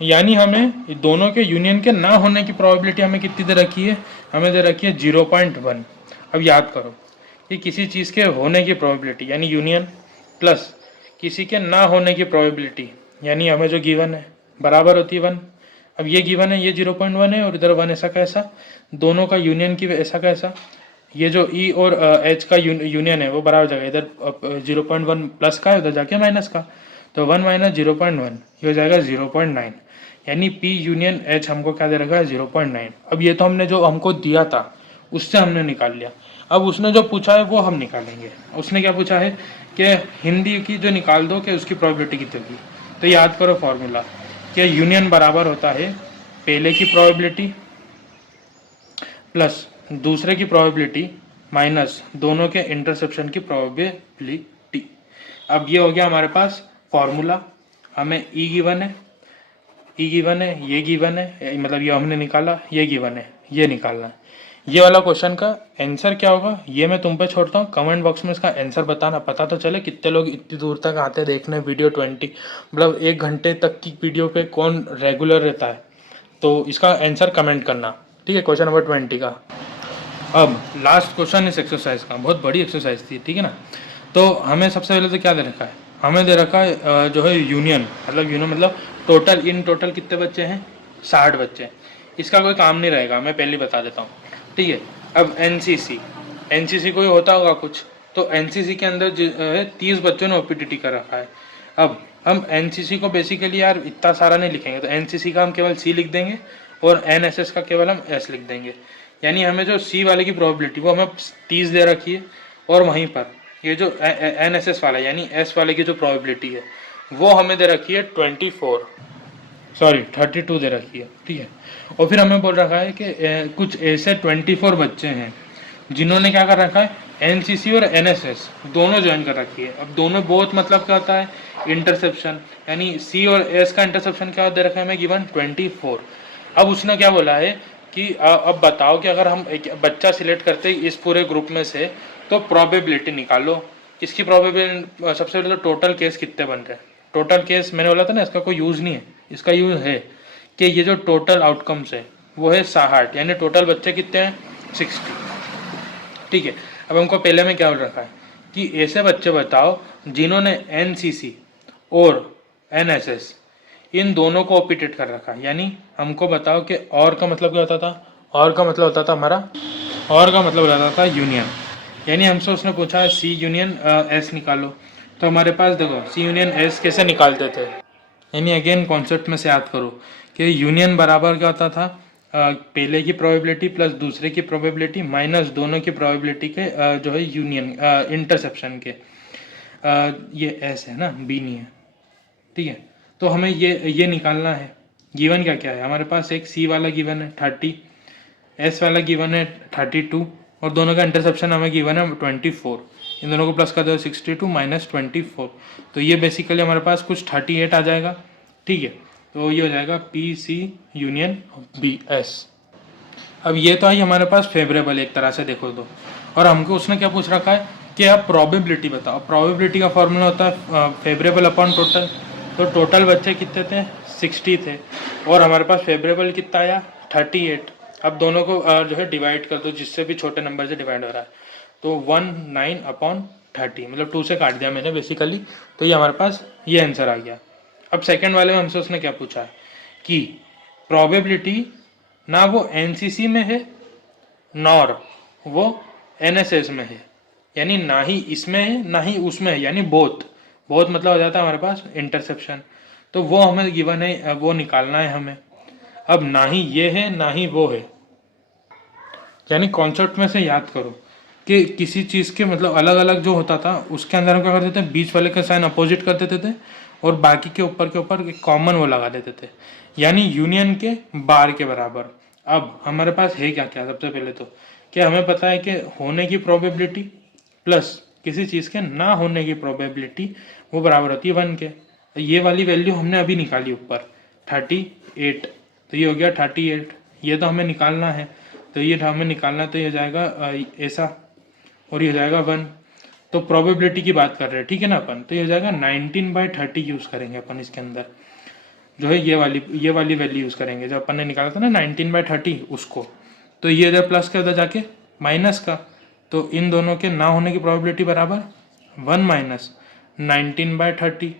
यानी हमें दोनों के यूनियन के ना होने की प्रोबेबिलिटी हमें कितनी दे रखी है, हमें दे रखी है 0.1। अब याद करो कि किसी चीज़ के होने की प्रोबेबिलिटी यानी यूनियन प्लस किसी के ना होने की प्रोबेबिलिटी यानी हमें जो गिवन है बराबर होती है 1। अब ये गिवन है, ये 0.1 है और इधर 1 ऐसा कैसा, दोनों का यूनियन की ऐसा कैसा, ये जो ई और एच का यूनियन है वो बराबर हो जाएगा, इधर 0.1 प्लस का है उधर जाके माइनस का, तो 1 माइनस 0.1 ये हो जाएगा 0.9। यानी पी यूनियन एच हमको क्या दे रखा है 0.9। अब ये तो हमने जो हमको दिया था उससे हमने निकाल लिया, अब उसने जो पूछा है वो हम निकालेंगे। उसने क्या पूछा है कि हिंदी की जो निकाल दो कि उसकी प्रोबेबिलिटी कितनी होगी। तो याद करो फॉर्मूला कि यूनियन बराबर होता है पहले की प्रोबेबिलिटी प्लस दूसरे की प्रोबेबिलिटी माइनस दोनों के इंटरसेप्शन की प्रोबेबिलिटी। अब ये हो गया हमारे पास फॉर्मूला, हमें ई गिवन है, ई गिवन है, ये गिवन है, मतलब ये हमने निकाला, ये गिवन है, ये निकालना है। ये वाला क्वेश्चन का आंसर क्या होगा ये मैं तुम पे छोड़ता हूँ, कमेंट बॉक्स में इसका आंसर बताना, पता तो चले कितने लोग इतनी दूर तक आते हैं देखने वीडियो 20, मतलब 1 घंटे तक की वीडियो पे कौन रेगुलर रहता है। तो इसका आंसर कमेंट करना, ठीक है। क्वेश्चन नंबर 20 का अब लास्ट क्वेश्चन इस एक्सरसाइज का, बहुत बड़ी एक्सरसाइज थी, ठीक है ना। तो हमें सबसे पहले तो क्या दे रखा है, हमें दे रखा है जो है यूनियन, मतलब टोटल, इन टोटल कितने बच्चे हैं 60 बच्चे। इसका कोई काम नहीं रहेगा, मैं पहले बता देता हूँ, ठीक है। अब एनसीसी कोई होता होगा कुछ, तो एनसीसी के अंदर 30 बच्चों ने ओपीटीटी कर रखा है। अब हम एनसीसी को बेसिकली यार इतना सारा नहीं लिखेंगे, तो एनसीसी का हम केवल सी लिख देंगे और एनएसएस का केवल हम एस लिख देंगे। यानी हमें जो सी वाले की प्रोबेबिलिटी वो हमें 30 दे रखी है, और वहीं पर ये जो एनएसएस वाला यानी एस वाले की जो प्रोबेबिलिटी है वो हमें दे रखी है 32 दे रखी है, ठीक है। और फिर हमें बोल रखा है कि कुछ ऐसे 24 बच्चे हैं जिन्होंने क्या कर रखा है एनसीसी और एनएसएस दोनों ज्वाइन कर रखी है। अब दोनों बहुत मतलब क्या होता है इंटरसेप्शन, यानी सी और एस का इंटरसेप्शन क्या दे रखा है हमें गिवन 24। अब उसने क्या बोला है कि अब बताओ कि अगर हम एक बच्चा सिलेक्ट करते इस पूरे ग्रुप में से तो प्रोबेबिलिटी निकालो। इसकी प्रोबेबिलिटी सबसे पहले तो टोटल केस कितने बन रहे हैं। टोटल केस मैंने बोला था ना इसका कोई यूज़ नहीं है, इसका यूज़ है कि ये जो टोटल आउटकम्स है वो है 60, यानी टोटल बच्चे कितने हैं 60, ठीक है। अब हमको पहले में क्या बोल रखा है कि ऐसे बच्चे बताओ जिन्होंने एनसीसी और एनएसएस इन दोनों को ओपिटेट कर रखा है। यानी हमको बताओ कि और का मतलब क्या होता था, और का मतलब होता था हमारा, और का मतलब होता था यूनियन। यानी हमसे उसने पूछा है सी यूनियन एस निकालो, तो हमारे पास देखो सी यूनियन एस कैसे निकालते थे। यानी अगेन कॉन्सेप्ट में से याद करो कि यूनियन बराबर क्या होता था पहले की प्रोबेबिलिटी प्लस दूसरे की प्रोबेबिलिटी माइनस दोनों की प्रोबेबिलिटी के जो है यूनियन इंटरसेप्शन के। ये एस है ना, बी नहीं है, ठीक है। तो हमें ये निकालना है। गिवन क्या क्या है हमारे पास, एक सी वाला गिवन है 30, एस वाला गिवन है 32, और दोनों का इंटरसेप्शन हमें गिवन है 24। इन दोनों को प्लस कर दो 62 माइनस 24, तो ये बेसिकली हमारे पास कुछ 38 आ जाएगा, ठीक है। तो ये हो जाएगा P C union B S. अब ये तो आई हमारे पास फेवरेबल एक तरह से देखो तो, और हमको उसने क्या पूछ रखा है कि आप प्रोबेबिलिटी बताओ। प्रोबेबिलिटी का फॉर्मूला होता है फेवरेबल अपॉन टोटल, तो टोटल बच्चे कितने थे 60 थे, और हमारे पास फेवरेबल कितना आया 38। अब दोनों को जो है डिवाइड कर दो, जिससे भी छोटे नंबर से डिवाइड हो रहा है, तो 19/30, मतलब 2 से काट दिया मैंने बेसिकली, तो ये हमारे पास ये आंसर आ गया। अब सेकेंड वाले में हमसे उसने क्या पूछा है कि प्रोबेबिलिटी ना वो एनसीसी में है नॉर वो एनएसएस में है, यानी ना ही इसमें है ना ही उसमें है, यानी बोथ मतलब हो जाता है हमारे पास इंटरसेप्शन। तो वो हमें गिवन है, वो निकालना है हमें। अब ना ही ये है ना ही वो है, यानी कॉन्सेप्ट में से याद करो कि किसी चीज़ के मतलब अलग अलग जो होता था उसके अंदर हम क्या करते थे, बीच वाले का साइन अपोजिट कर देते थे और बाकी के ऊपर एक कॉमन वो लगा देते थे, यानी यूनियन के बार के बराबर। अब हमारे पास है क्या क्या, सबसे पहले तो कि हमें पता है कि होने की प्रोबेबिलिटी प्लस किसी चीज़ के ना होने की प्रोबेबिलिटी वो बराबर होती है 1 के। ये वाली वैल्यू हमने अभी निकाली ऊपर 38, तो ये हो गया 38, ये तो हमें निकालना है, तो ये हमें निकालना, तो ये हो जाएगा ऐसा, और ये हो जाएगा 1। तो प्रोबेबिलिटी की बात कर रहे हैं, ठीक है ना अपन, तो ये हो जाएगा 19/30 यूज़ करेंगे अपन इसके अंदर। जो है ये वाली वैल्यू यूज़ करेंगे, जब अपन ने निकाला था ना 19/30 उसको, तो ये इधर प्लस का, इधर जाके माइनस का, तो इन दोनों के ना होने की प्रोबेबिलिटी बराबर 1 माइनस 19/30,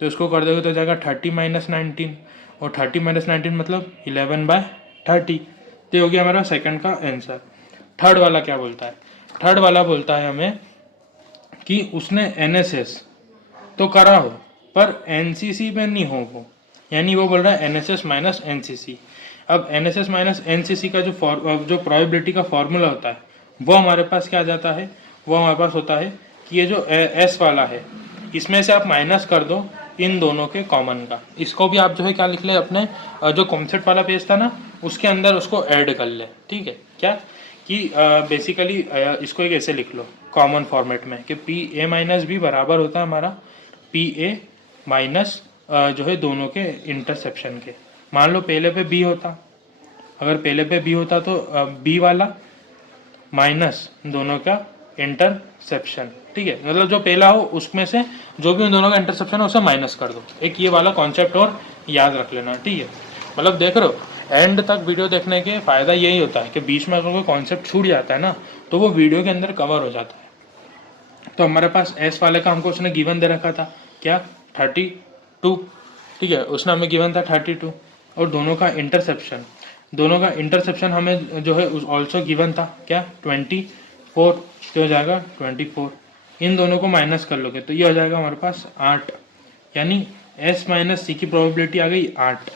तो इसको कर दोगे तो जाएगा 30 माइनस 19, और 30 माइनस 19 मतलब 11/30। तो ये हो गया हमारा सेकंड का आंसर। थर्ड वाला क्या बोलता है? थर्ड वाला बोलता है हमें कि उसने एनएसएस तो करा हो पर एनसीसी में नहीं हो वो, यानी वो बोल रहा है एनएसएस माइनस एनसीसी। अब एनएसएस माइनस एनसीसी का जो प्रोबेबिलिटी का फॉर्मूला होता है वो हमारे पास क्या आ जाता है, वो हमारे पास होता है कि ये जो एस वाला है इसमें से आप माइनस कर दो इन दोनों के कॉमन का। इसको भी आप जो है क्या लिख ले, अपने जो कॉन्सेप्ट वाला पेज था ना उसके अंदर उसको ऐड कर ले, ठीक है। क्या कि बेसिकली इसको एक ऐसे लिख लो कॉमन फॉर्मेट में कि पी ए माइनस बी बराबर होता है हमारा पी ए माइनस जो है दोनों के इंटरसेप्शन के। मान लो पहले पे बी होता, अगर पहले पे बी होता तो बी वाला माइनस दोनों का इंटरसेप्शन, ठीक है। मतलब जो पहला हो उसमें से जो भी उन दोनों का इंटरसेप्शन है उसे माइनस कर दो। एक ये वाला कॉन्सेप्ट और याद रख लेना, ठीक है। मतलब देख रहे हो, एंड तक वीडियो देखने के फ़ायदा यही होता है कि बीच में अगर कोई कॉन्सेप्ट छूट जाता है ना तो वो वीडियो के अंदर कवर हो जाता है। तो हमारे पास एस वाले का हमको उसने गिवन दे रखा था क्या, 32, ठीक है। उसने हमें गिवन था 32, और दोनों का इंटरसेप्शन हमें जो है ऑल्सो गिवन था क्या, 24, तो हो जाएगा 24। इन दोनों को माइनस कर लोगे तो ये हो जाएगा हमारे पास 8, यानी एस माइनस सी की प्रोबेबिलिटी आ गई 8।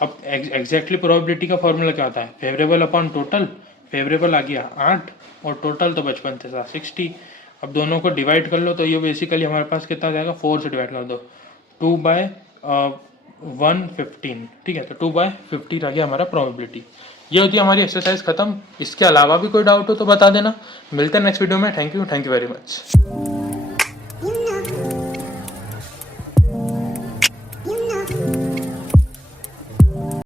अब एग्जैक्टली प्रोबेबिलिटी का फॉर्मूला क्या होता है, फेवरेबल अपॉन टोटल, फेवरेबल आ गया 8 और टोटल तो 55 थे 60। अब दोनों को डिवाइड कर लो तो ये बेसिकली हमारे पास कितना आ जाएगा, 4 से डिवाइड कर दो, 2/115, ठीक है। तो 2/50 आ गया हमारा प्रोबेबिलिटी। ये होती है हमारी एक्सरसाइज खत्म। इसके अलावा भी कोई डाउट हो तो बता देना। मिलते हैं नेक्स्ट वीडियो में। Thank you very much.